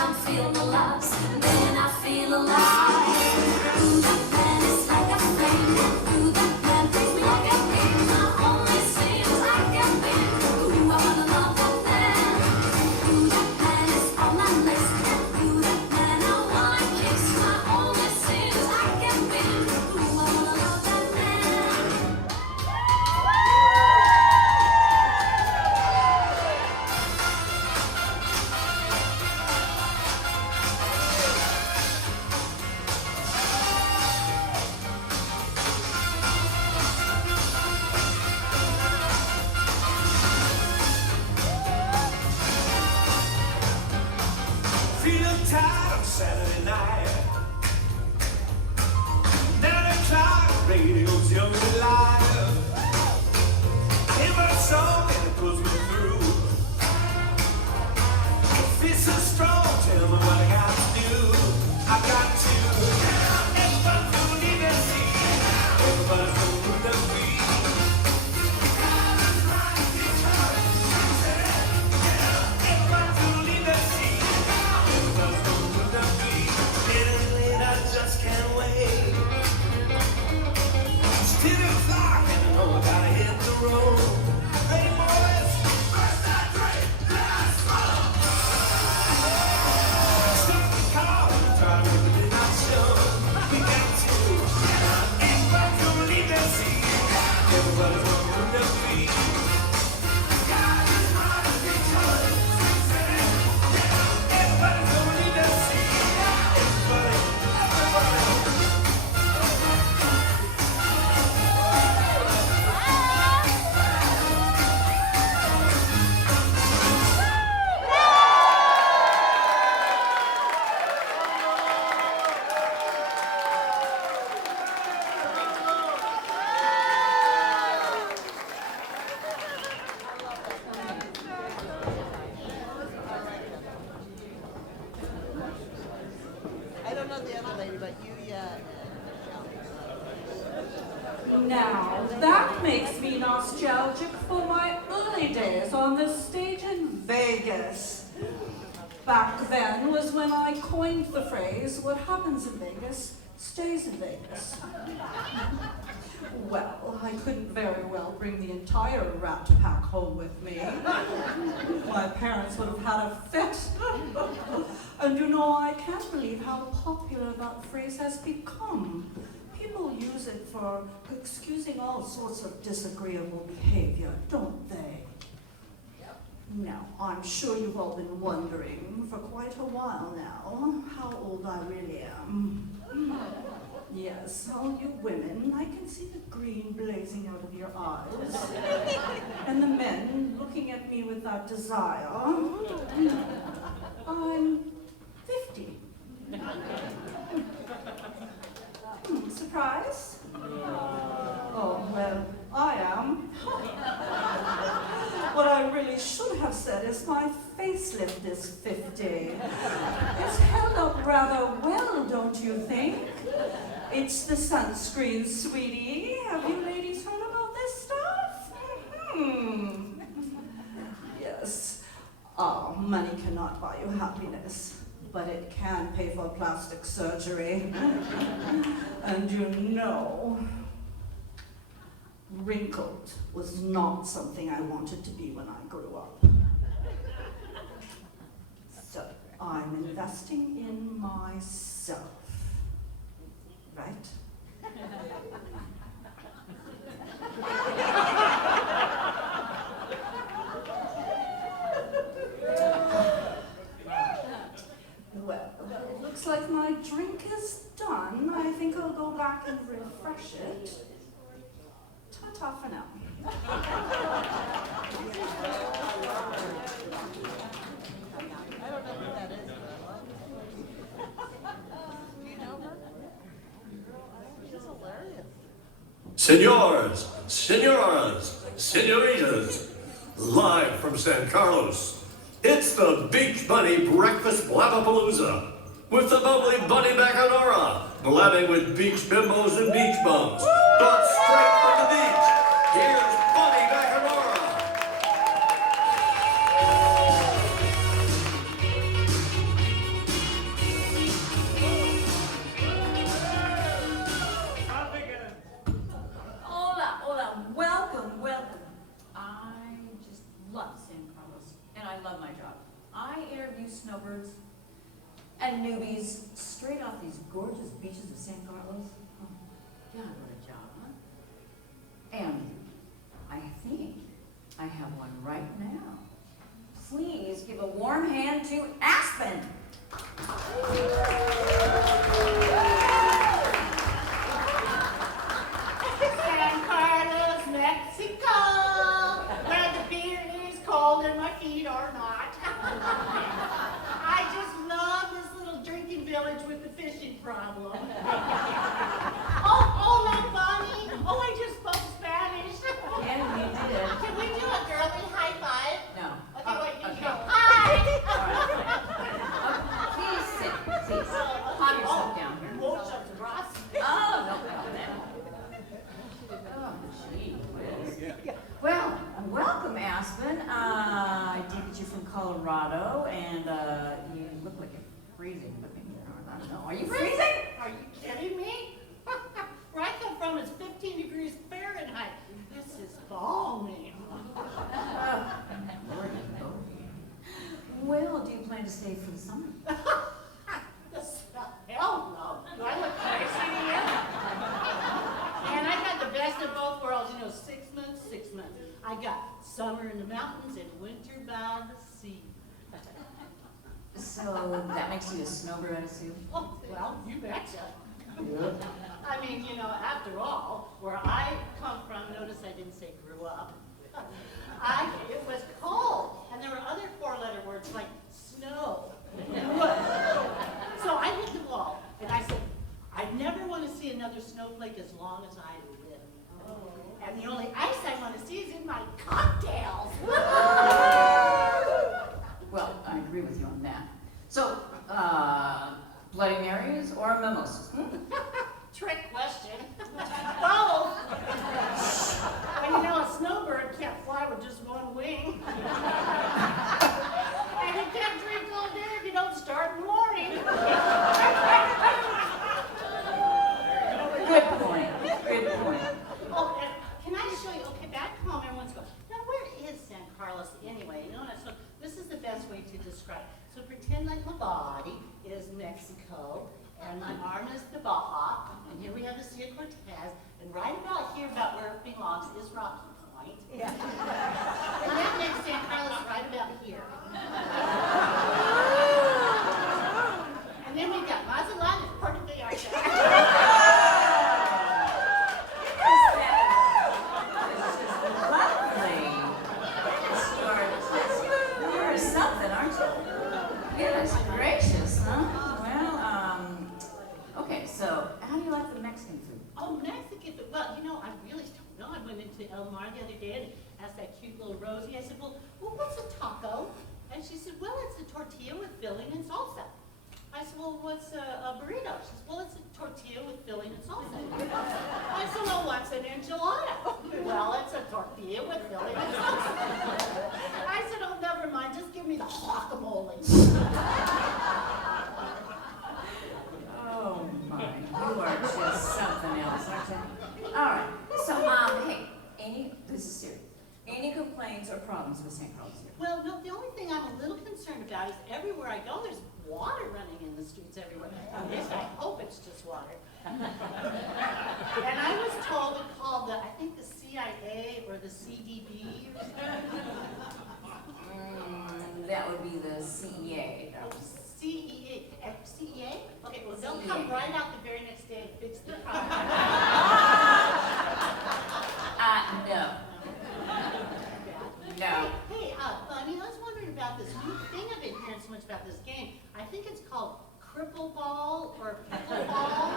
I'm feeling the loves, then I feel alive. Ooh, that man is like a flame. Ooh, that man brings me like a dream. My only sin is like a wind. Ooh, I wanna love that man. Ooh, that man is on my list. Ooh, that man I wanna kiss. My only sin is like a wind. Ooh, I wanna love that man. Feeling tired on Saturday night. 9 o'clock, radio's young and live. I hear my song and it pulls me through. If it's so strong, tell me what I got to do. I got to. Everybody's gonna need to see. Everybody's gonna move their feet. Everybody's gonna need to see. Everybody's gonna move their feet. Getting late, I just can't wait. It's 10 o'clock and I know I gotta hit the road. Hey boys, first night drink, last roll. Stop the car and try to make the midnight show. We got to. Everybody's gonna leave their seat. Everybody's gonna move their feet. Everybody's gonna leave their seat. Everybody. I don't know the other lady, but you, yeah. Now, that makes me nostalgic for my early days on the stage in Vegas. Back then was when I coined the phrase, what happens in Vegas stays in Vegas. Well, I couldn't very well bring the entire rat pack home with me. My parents would have had a fit. And you know, I can't believe how popular that phrase has become. People use it for excusing all sorts of disagreeable behavior, don't they? Now, I'm sure you've all been wondering for quite a while now how old I really am. Yes, all you women, I can see the green blazing out of your eyes. And the men looking at me with that desire. I'm 50. Surprise? Oh, well, I am. What I really should have said is my facelift is 50. It's held up rather well, don't you think? It's the sunscreen, sweetie. Have you ladies heard about this stuff? Yes. Oh, money cannot buy you happiness, but it can pay for plastic surgery. And you know, wrinkled was not something I wanted to be when I grew up. So, I'm investing in myself. Right? Well, it looks like my drink is done. I think I'll go back and refresh it. Ta-ta for now. I don't know who that is, do you know her? She's hilarious. Senors, senoras, senoritas, live from San Carlos, it's the Beach Bunny Breakfast Blabapalooza with the bubbly Bunny Bacchanora, blabbing with beach bimbos and beach bums, brought straight from the beach. Here's Bunny Bacchanora. snowbirds and newbies straight off these gorgeous beaches of San Carlos. Oh, God, what a job, huh? And I think I have one right now. Please give a warm hand to Aspen. San Carlos, Mexico, where the beer is cold and my feet are not. I just love this little drinking village with the fishing problem. Hola, Bonnie. Oh, I just spoke Spanish. Yeah, you did. Can we do a girly high five? No. Okay, wait, you okay. go. Hi. Please sit, please. Calm yourself down here. Muchas gracias. Oh, no problem. Oh, gee whiz. Well, welcome, Aspen. I take it you're from Colorado, and you look like you're freezing. I don't know. Are you freezing? Are you kidding me? Where I come from is 15 degrees Fahrenheit. This is balmy. Well, do you plan to stay for the summer? Hell no. Do I look crazy to you? And I got the best of both worlds. You know, 6 months, 6 months. I got summer in the mountains and winter by the sea. So that makes you a snowbird, I assume? Oh, well, you betcha. I mean, you know, after all, where I come from, notice I didn't say grew up. It was cold, and there were other four-letter words like snow and wood. So I hit the wall, and I said, I never want to see another snowflake as long as I live. And the only ice I want to see is in my cocktails. Well, I agree with you on that. So, Bloody Marys or mimosas? Trick question. Both. And you know, a snowbird can't fly with just one wing. And you can't drink all day if you don't start in the morning. Good point. Good point. Oh, and can I show you? Okay, back home, everyone's going, now where is San Carlos anyway? You know, so this is the best way to describe it. So pretend like my body is Mexico, and my arm is the Baja, and here we have the Sea of Cortez, and right about here, about where it belongs, is Rocky Point. Yeah. And that makes San Carlos right about here. And then we've got Mazatlan and Puerto Vallarta. Something, aren't you? Goodness gracious, huh? Well, okay, so how do you like the Mexican food? Oh, Mexican food. Well, you know, I really don't know. I went into El Mar the other day and asked that cute little Rosie. I said, well, what's a taco? And she said, well, it's a tortilla with filling and salsa. I said, well, what's a burrito? She said, well, it's a tortilla with filling and salsa. I said, well, what's an enchilada? Well, it's a tortilla with filling and salsa. I said, oh, never mind, just give me the guacamole. Oh my, you are just something else, aren't you? All right, so, hey, this is serious. Any complaints or problems with San Carlos here? Well, no, the only thing I'm a little concerned about is everywhere I go, there's water running in the streets everywhere. At least I hope it's just water. And I was told it called I think the CIA or the CDB or something. That would be the CEA. Oh, CEA. CEA? Okay, well, they'll come right out the very next day and fix the problem. No. No. Hey, Bunny, I was wondering about this new thing I've been hearing so much about this game. I think it's called Cripple Ball or Pickle Ball.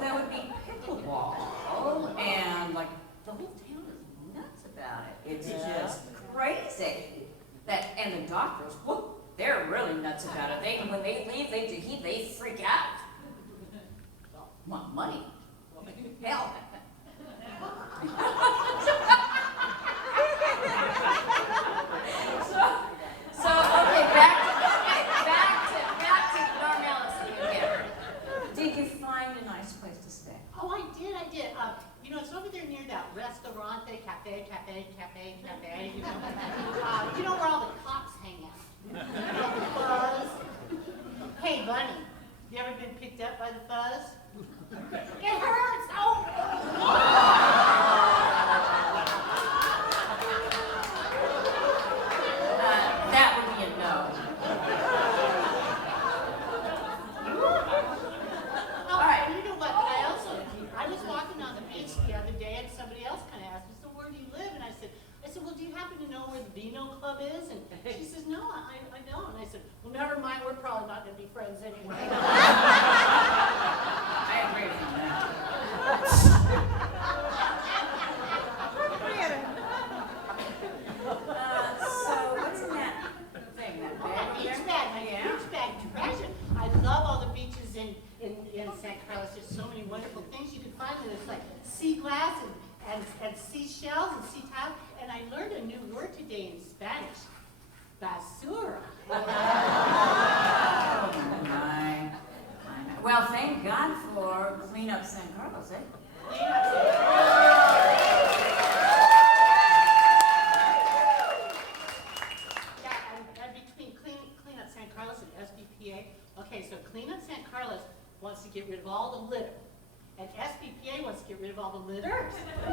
That would be pickleball. And like the whole town is nuts about it. It's just crazy. And the doctors, whoop, they're really nuts about it. When they leave, they freak out. Want money? Hell. Okay, back to normalcy again. Did you find a nice place to stay? Oh, I did. You know, it's over there near that restaurant Levante, cafe, cafe, cafe, cafe. You know where all the cops hang out. The fuzz. Hey, Bunny, you ever been picked up by the fuzz? It hurts. Oh. That would be a no. All right. You know what? But I was walking on the beach the other day, and somebody else kind of asked me, "So where do you live?" And I said, "Well, do you happen to know where the Vino Club is?" And she says, "No, I don't." And I said, "Well, never mind. We're probably not going to be friends anyway." I agree with you on that. So what's in that thing, that bag? Beach bag, my beach bag treasure. I love all the beaches in San Carlos. There's so many wonderful things you can find. There's like sea glass and seashells and sea tiles. And I learned a new word today in Spanish. Basura. Oh, my. Well, thank God for Clean Up San Carlos, eh? Clean Up San Carlos. Yeah, and between Clean Up San Carlos and SBPA, okay, so Clean Up San Carlos wants to get rid of all the litter, and SBPA wants to get rid of all the litters. Oh,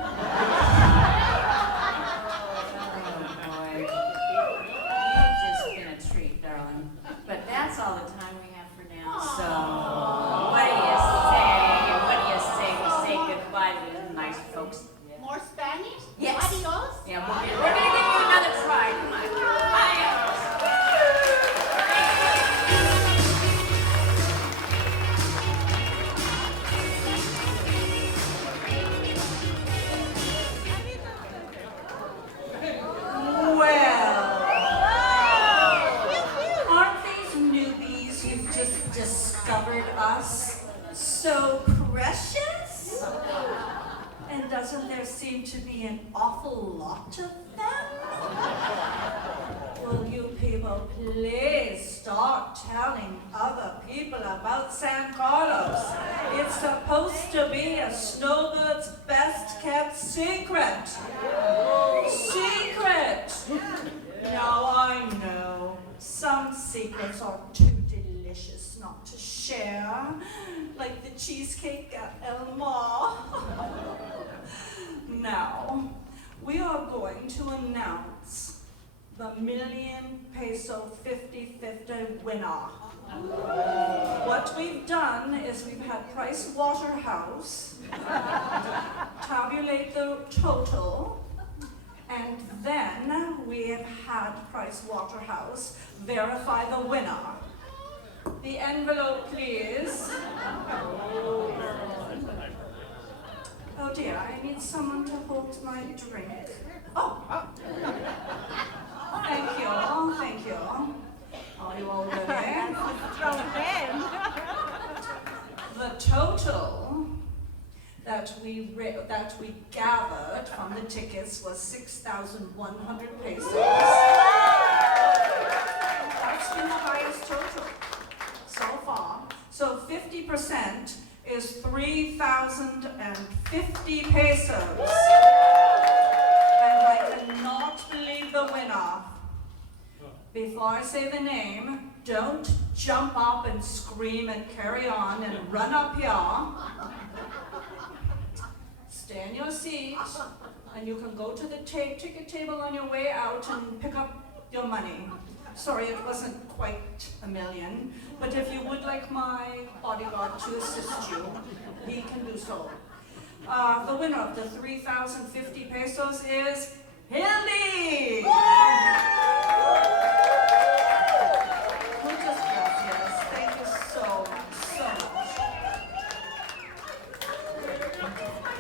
boy. You've just been a treat, darling. But that's all the time we have for now, so what do you say? What do you say we say goodbye to these nice folks? More Spanish? Yes. Adios? Yeah, we're gonna give you another try. Come on. Adios. Discovered us so precious? And doesn't there seem to be an awful lot of them? Will you people please start telling other people about San Carlos? It's supposed to be a snowbird's best kept secret. Secret! Now I know some secrets are too delicious not to share, like the cheesecake at El Mar. Now, we are going to announce the $1,000,000 50-50 winner. What we've done is we've had Price Waterhouse tabulate the total, and then we have had Price Waterhouse verify the winner. The envelope, please. Oh dear, I need someone to hold my drink. Oh. Thank you, thank you. Are you all ready? The total that we gathered from the tickets was 6,100 pesos. That's been the highest total so far. So 50% is 3,050 pesos. And I cannot believe the winner. Before I say the name, don't jump up and scream and carry on and run up here. Stay in your seat, and you can go to the ticket table on your way out and pick up your money. Sorry, it wasn't quite $1 million, but if you would like my bodyguard to assist you, he can do so. The winner of the 3,050 pesos is Hildy! Muchas gracias. Thank you so much, so much.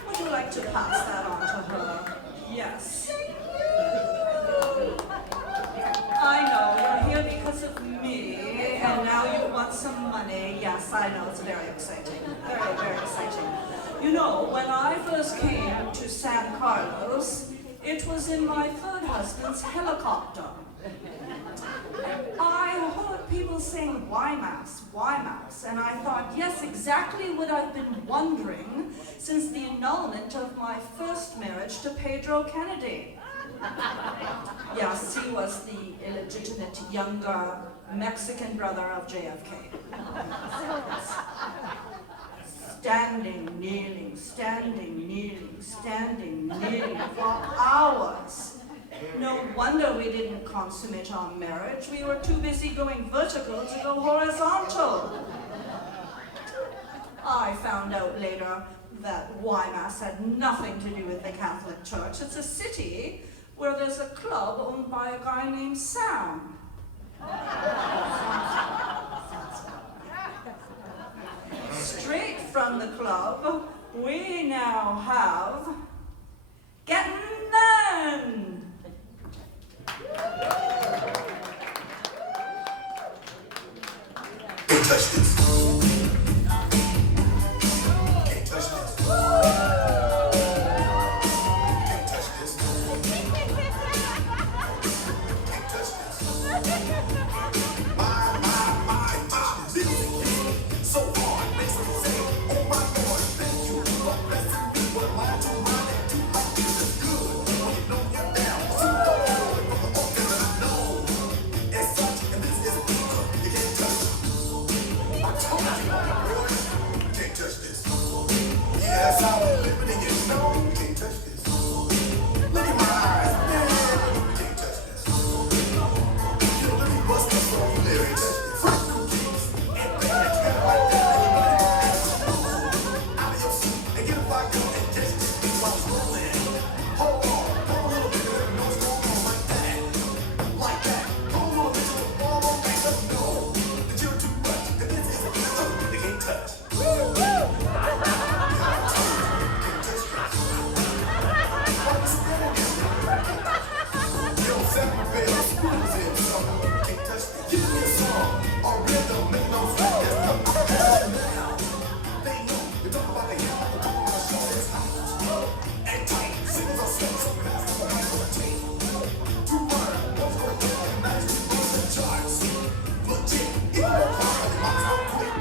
Would you like to pass that on to her? Yes. I know, you're here because of me, and now you want some money. Yes, I know, it's very exciting. Very, very exciting. You know, when I first came to San Carlos, it was in my third husband's helicopter. I heard people people saying, why mass, and I thought, yes, exactly what I've been wondering since the annulment of my first marriage to Pedro Kennedy. Yes, he was the illegitimate younger Mexican brother of JFK. Standing, kneeling, for hours. No wonder we didn't consummate our marriage. We were too busy going vertical to go horizontal. I found out later that Wymass had nothing to do with the Catholic Church. It's a city where there's a club owned by a guy named Sam. Straight from the club, we now have Getting None. Can't touch this. Can't touch this. Can't touch this. Can't touch this. My, music is so hard, makes me say, oh my Lord, thank you for blessing me with a long to run and do like this is good. When you know you're down, super hard from the organ that I know. And such, and this is evil, you can't touch it. I told you, boy, you can't touch this. Yeah, that's how we're living, and you know you can't touch this. Look at my eyes, man, you can't touch this. Yo, let me bust this on you, Larry. Fresh new kicks, and bang it together like that, and you know that. Out of your seat, and get a vodka, and just this while it's rolling. Hold on, come a little bit, let them know what's going on like that. Like that. Come a little bit to the ball, and let them know that you're too much, and this is a killer they can't touch. Yo, Sammy Bell, screws in something. Can't touch me. Give me a song or rhythm, make no sense. That's nothing. Now, they know. You talk about the hip, I'm talking about show that's hot. And tight, singles are sweat, so fast, I'm gonna have a team. Two burn, one's gonna get them nice, two burns the charts. Legit, if you're hard, you might as well quit.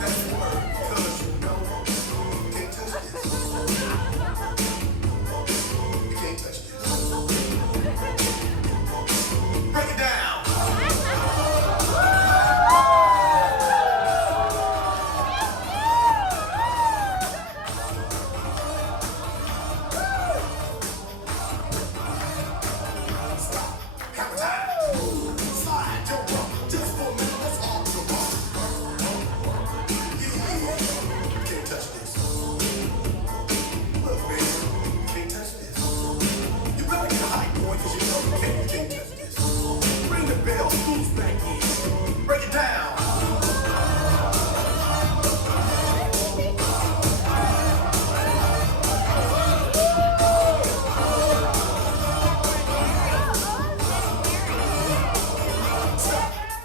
That's the word, cause you know you can't touch this. You can't touch this. Break it down. Stop. Have a time. Slide your rump. Just for a minute, let's all go on. Yeah. Can't touch this. Look, man. Can't touch this. You better get hype, boy, cause you know you can't touch this. Ring the bell, who's back in? Break it down.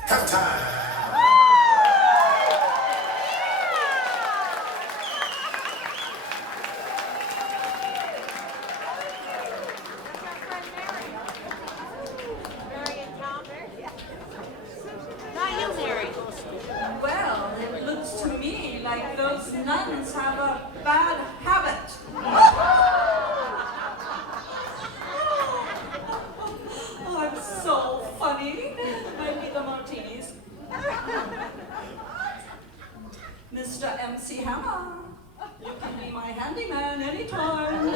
Have time. Well, it looks to me like those nuns have a bad habit. Oh, I'm so funny. I need the martinis. Mr. MC Hammer, you can be my handyman anytime.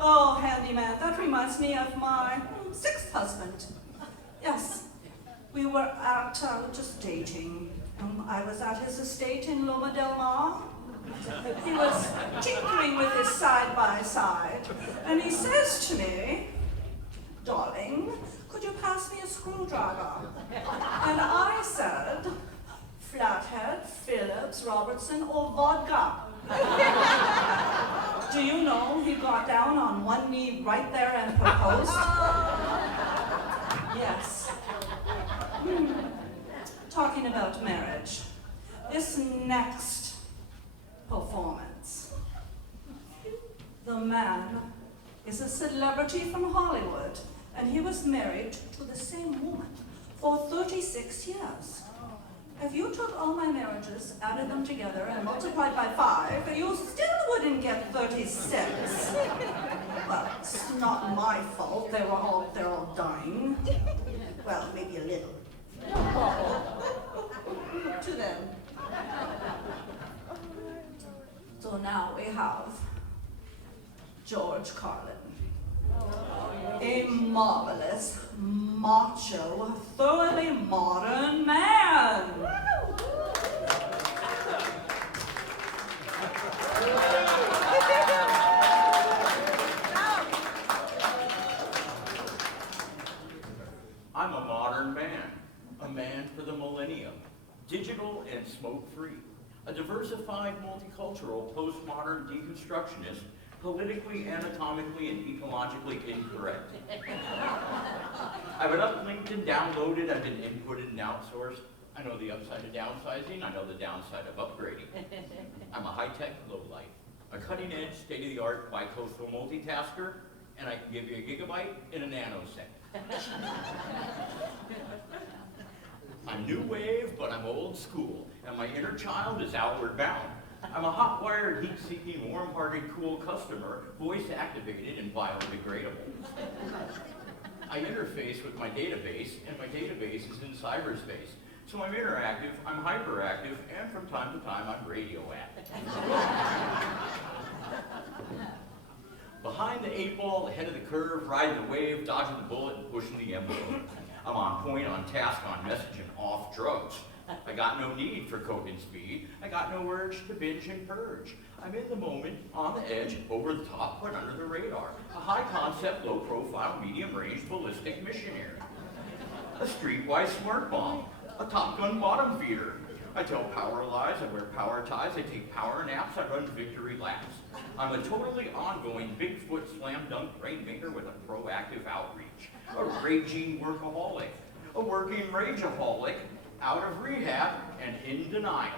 Oh, handyman, that reminds me of my sixth husband. Yes, we were out just dating. I was at his estate in Loma del Mar. He was tinkering with his side-by-side, and he says to me, darling, could you pass me a screwdriver? And I said, Flathead, Phillips, Robertson, or vodka? Do you know he got down on one knee right there and proposed? Yes. Talking about marriage, this next performance, the man is a celebrity from Hollywood, and he was married to the same woman for 36 years. If you took all my marriages, added them together, and multiplied by 5, you still wouldn't get 36. Well, it's not my fault. They're all dying. Well, maybe a little. To them. So now we have George Carlin. A marvelous, macho, thoroughly modern man. I'm a modern man, a man for the millennium, digital and smoke-free, a diversified, multicultural, postmodern deconstructionist, politically, anatomically, and ecologically incorrect. I've been uplinked and downloaded, I've been inputted and outsourced. I know the upside of downsizing, I know the downside of upgrading. I'm a high-tech lowlife, a cutting-edge, state-of-the-art bicoastal multitasker, and I can give you a gigabyte in a nanosecond. I'm new wave, but I'm old school, and my inner child is outward bound. I'm a hot-wired, heat-seeking, warm-hearted, cool customer, voice-activated and biodegradable. I interface with my database, and my database is in cyberspace. So I'm interactive, I'm hyperactive, and from time to time, I'm radioactive. Behind the 8 ball, ahead of the curve, riding the wave, dodging the bullet, and pushing the envelope. I'm on point, on task, on message, and off drugs. I got no need for coke and speed. I got no urge to binge and purge. I'm in the moment, on the edge, over the top, but under the radar. A high concept, low profile, medium range, ballistic missionary. A streetwise smart bomb. A Top Gun bottom feeder. I tell power lies, I wear power ties, I take power naps, I run victory laps. I'm a totally ongoing Bigfoot slam dunk rainmaker with a proactive outreach. A raging workaholic. A working rageaholic. Out of rehab and in denial.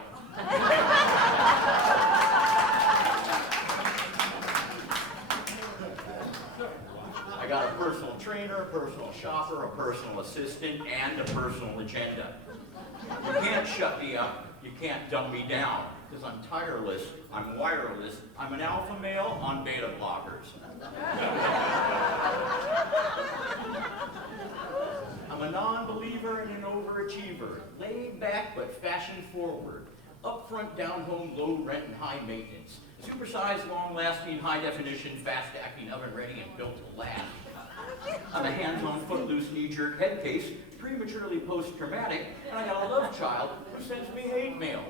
I got a personal trainer, a personal shopper, a personal assistant, and a personal agenda. You can't shut me up, you can't dumb me down, because I'm tireless, I'm wireless, I'm an alpha male on beta blockers. I'm a non-believer and an overachiever, laid back but fashion forward, upfront, down home, low rent and high maintenance, supersized, long-lasting, high-definition, fast-acting, oven-ready, and built to last. I'm a hands-on, footloose, knee-jerk head case, prematurely post-traumatic, and I got a love child who sends me hate mail.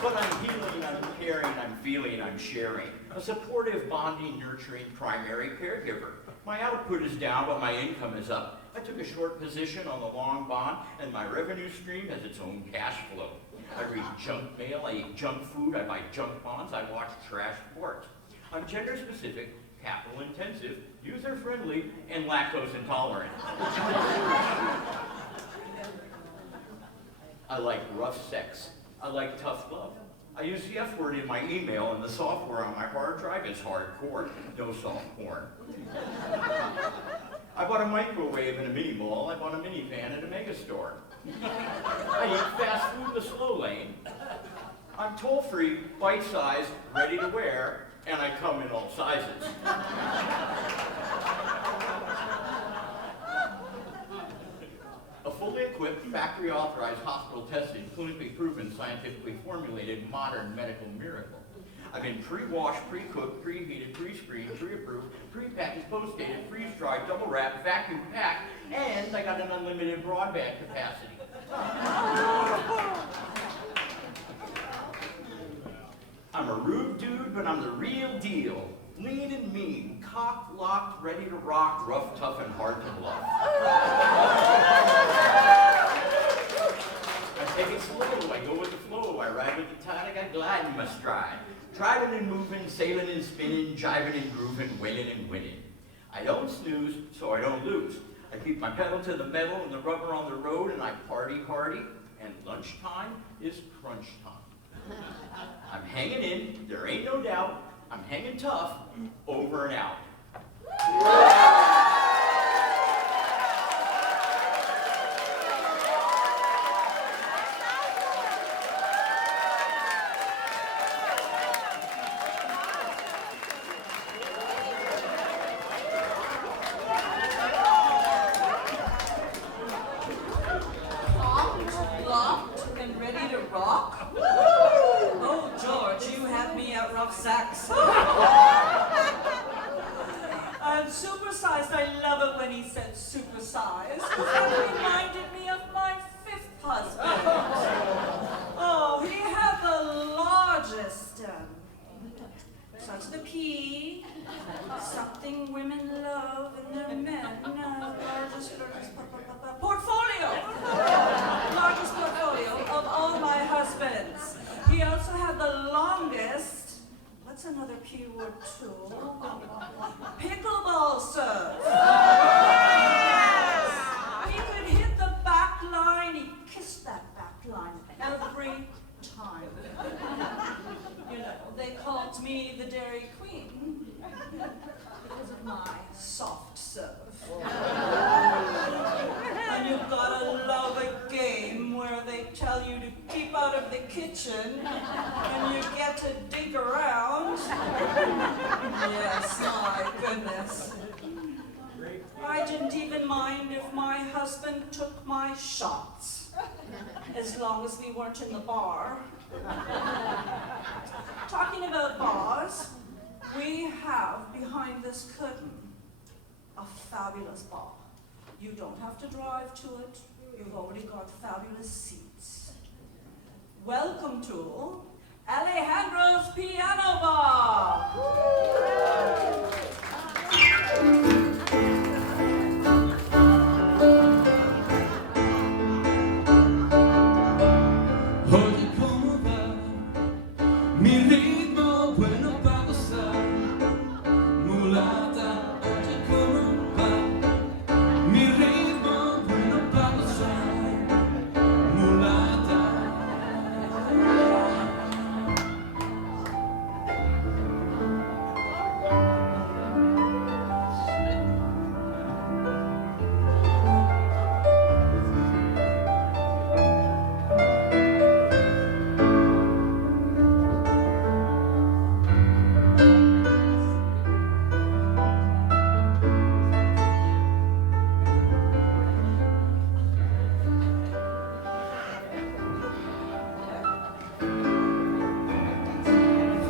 But I'm healing, I'm caring, I'm feeling, I'm sharing. A supportive, bonding, nurturing, primary caregiver. My output is down, but my income is up. I took a short position on the long bond, and my revenue stream has its own cash flow. I read junk mail, I eat junk food, I buy junk bonds, I watch trash sports. I'm gender specific, capital intensive, user friendly, and lactose intolerant. I like rough sex. I like tough love. I use the F word in my email, and the software on my hard drive is hardcore. No soft porn. I bought a microwave in a mini mall. I bought a minivan at a mega store. I eat fast food the slow lane. I'm toll-free, bite-sized, ready to wear, and I come in all sizes. A fully equipped, factory-authorized, hospital-tested, clinically proven, scientifically formulated, modern medical miracle. I've been pre-washed, pre-cooked, preheated, pre-screened, pre-approved, pre-packaged, post-dated, freeze-dried, double-wrapped, vacuum-packed, and I got an unlimited broadband capacity. I'm a rude dude, but I'm the real deal. Lean and mean, cocked, locked, ready to rock, rough, tough, and hard to bluff. I take it slow, I go with the flow, I ride with the tide, I glide in my stride. Driving and moving, sailing and spinning, jiving and grooving, winning and winning. I don't snooze, so I don't lose. I keep my pedal to the metal and the rubber on the road, and I party hardy, and lunchtime is crunch time. I'm hanging in, there ain't no doubt. I'm hanging tough, over and out. Locked and ready to rock? Oh, George, you had me at rough sex. And supersized, I love it when he said supersized. That reminded me of my 5th husband. Oh, he had the largest, such the P, something women love in their men, largest portfolio. Largest portfolio of all my husbands. He also had the longest, what's another P word too? Pickleball serve. He could hit the back line, he kissed that back line every time. You know, they called me the Dairy Queen because of my soft serve. And you've gotta love a game where they tell you to keep out of the kitchen and you get to dig around. Yes, my goodness. I didn't even mind if my husband took my shots, as long as we weren't in the bar. Talking about bars, we have behind this curtain a fabulous bar. You don't have to drive to it. You've already got fabulous seats. Welcome to Alejandro's Piano Bar. Oye, ¿cómo va? Mi ritmo bueno para gozar. Mulata, oye, ¿cómo va? Mi ritmo bueno para gozar. Mulata.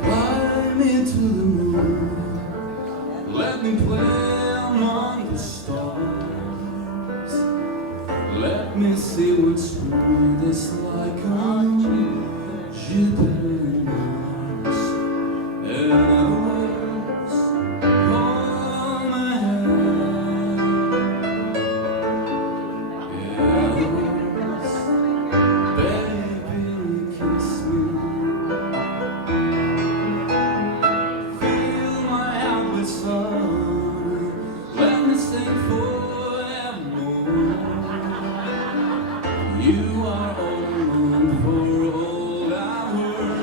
Climb into the moon. Let me play among the stars. Let me see what spring is like on Jupiter and Mars. And others hold my hand. Yes, baby, kiss me. Fill my heart with song. Let me sing forevermore. You are all alone for all our world.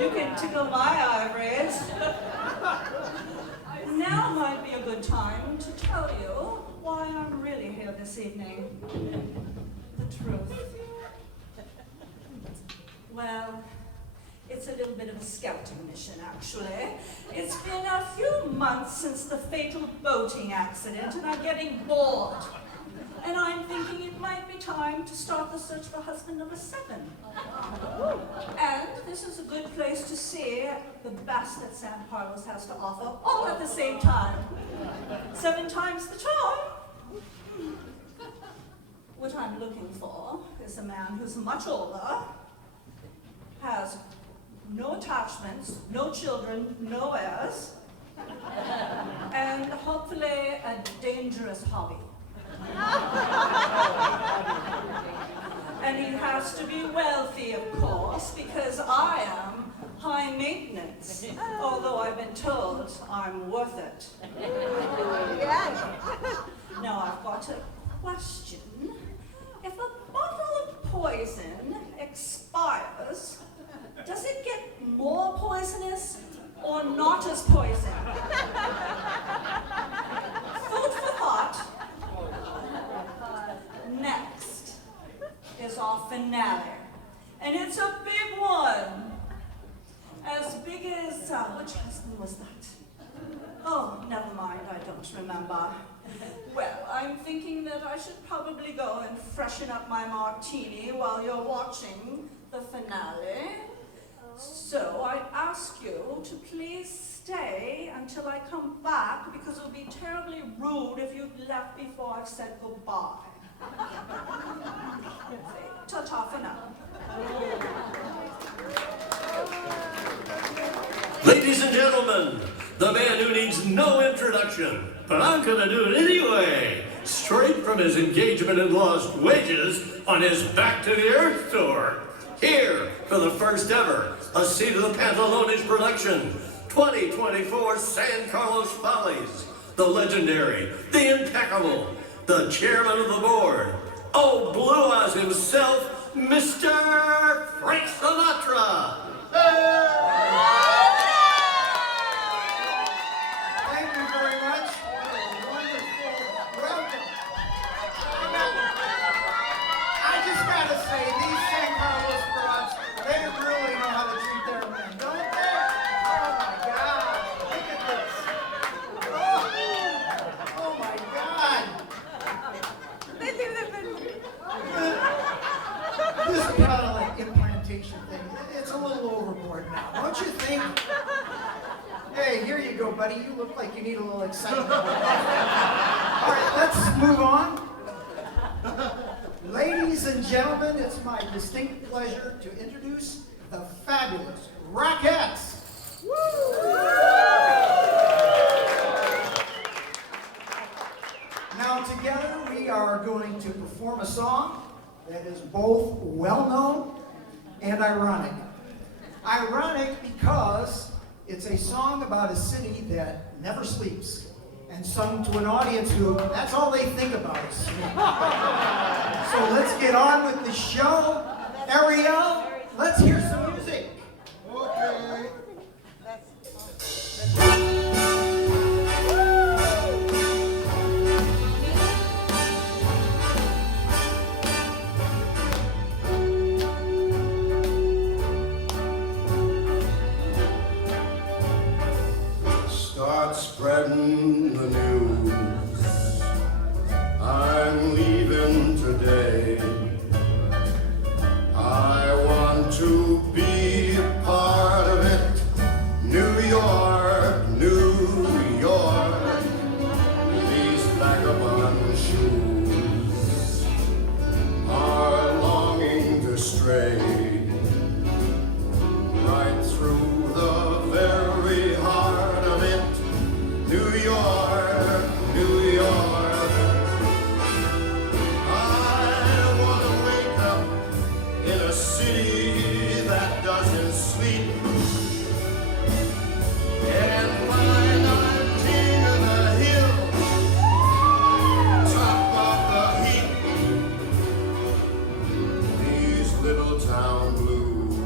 You can tickle my ivories. Now might be a good time to tell you why I'm really here this evening. The truth. Well, it's a little bit of a scouting mission, actually. It's been a few months since the fatal boating accident, and I'm getting bored. And I'm thinking it might be time to start the search for husband number 7. And this is a good place to see the best that San Carlos has to offer, all at the same time. 7 times the charm. What I'm looking for is a man who's much older, has no attachments, no children, no heirs, and hopefully a dangerous hobby. And he has to be wealthy, of course, because I am high maintenance, although I've been told I'm worth it. Now I've got a question. If a bottle of poison expires, does it get more poisonous or not as poison? Food for thought. Next is our finale, and it's a big one. As big as, which husband was that? Oh, never mind, I don't remember. Well, I'm thinking that I should probably go and freshen up my martini while you're watching the finale. So I ask you to please stay until I come back, because it would be terribly rude if you'd left before I've said goodbye. Ta-ta for now. Ladies and gentlemen, the man who needs no introduction, but I'm gonna do it anyway. Straight from his engagement and lost wages on his Back to the Earth tour. Here, for the first ever, a Seat of the Pantalones production, 2024 San Carlos Follies. The legendary, the impeccable, the chairman of the board, old Blue Eyes himself, Mr. Frank Sinatra. Thank you very much. Wonderful. Welcome. I just gotta say, these San Carlos broads, they really know how to treat their men, don't they? Oh my God. Look at this. Oh my God. This kind of like implantation thing, it's a little overboard now, don't you think? Hey, here you go, buddy. You look like you need a little excitement. All right, let's move on. Ladies and gentlemen, it's my distinct pleasure to introduce the fabulous Rockettes. Now together we are going to perform a song that is both well-known and ironic. Ironic because it's a song about a city that never sleeps, and sung to an audience who, that's all they think about is sleep. So let's get on with the show. Ariel, let's hear some music. Okay. Start spreading the news. I'm leaving today. I want to be a part of it. New York, New York. These vagabond shoes are longing to stray right through the very heart of it. New York, New York. I want to wake up in a city that doesn't sleep and find I'm king of the hill, top of the heap. These little town blues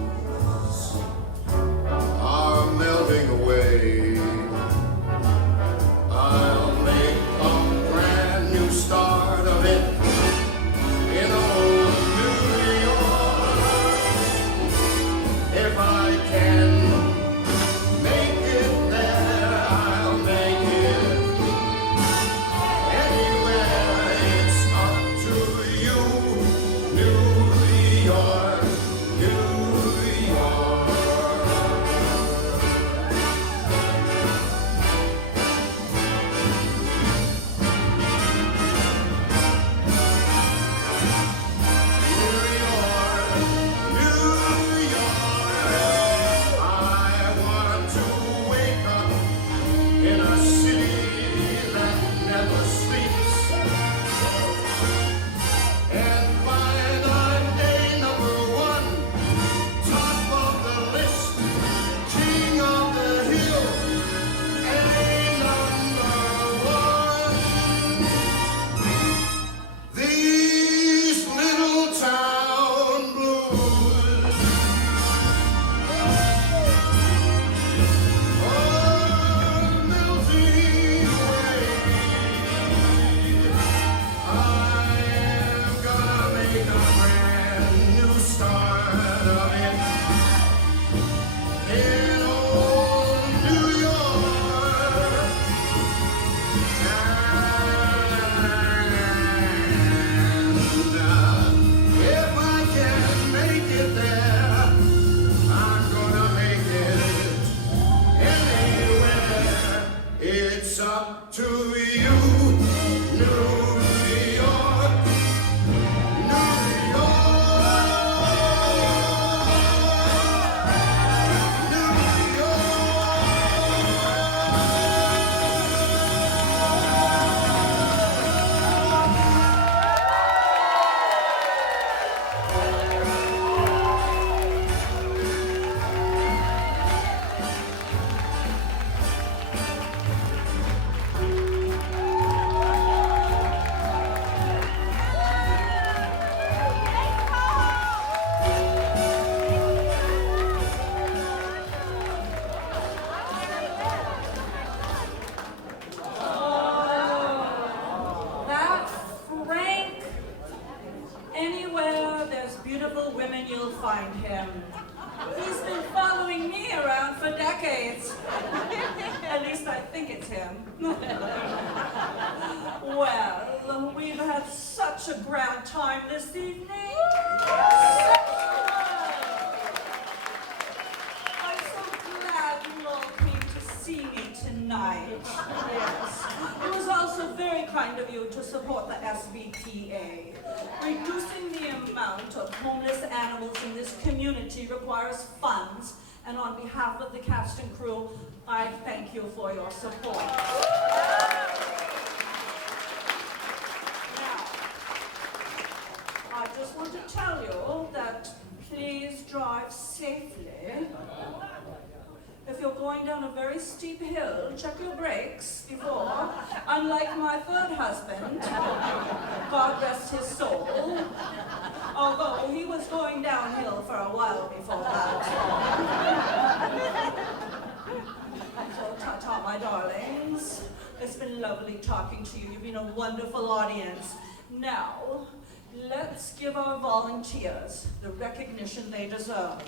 him. Well, we've had such a grand time this evening. I'm so glad you all came to see me tonight. Yes. It was also very kind of you to support the SBPA. Reducing the amount of homeless animals in this community requires funds, and on behalf of the cast and crew, I thank you for your support. Now, I just want to tell you that please drive safely. If you're going down a very steep hill, check your brakes before. Unlike my third husband, God rest his soul, although he was going downhill for a while before that. So ta-ta, my darlings. It's been lovely talking to you. You've been a wonderful audience. Now, let's give our volunteers the recognition they deserve.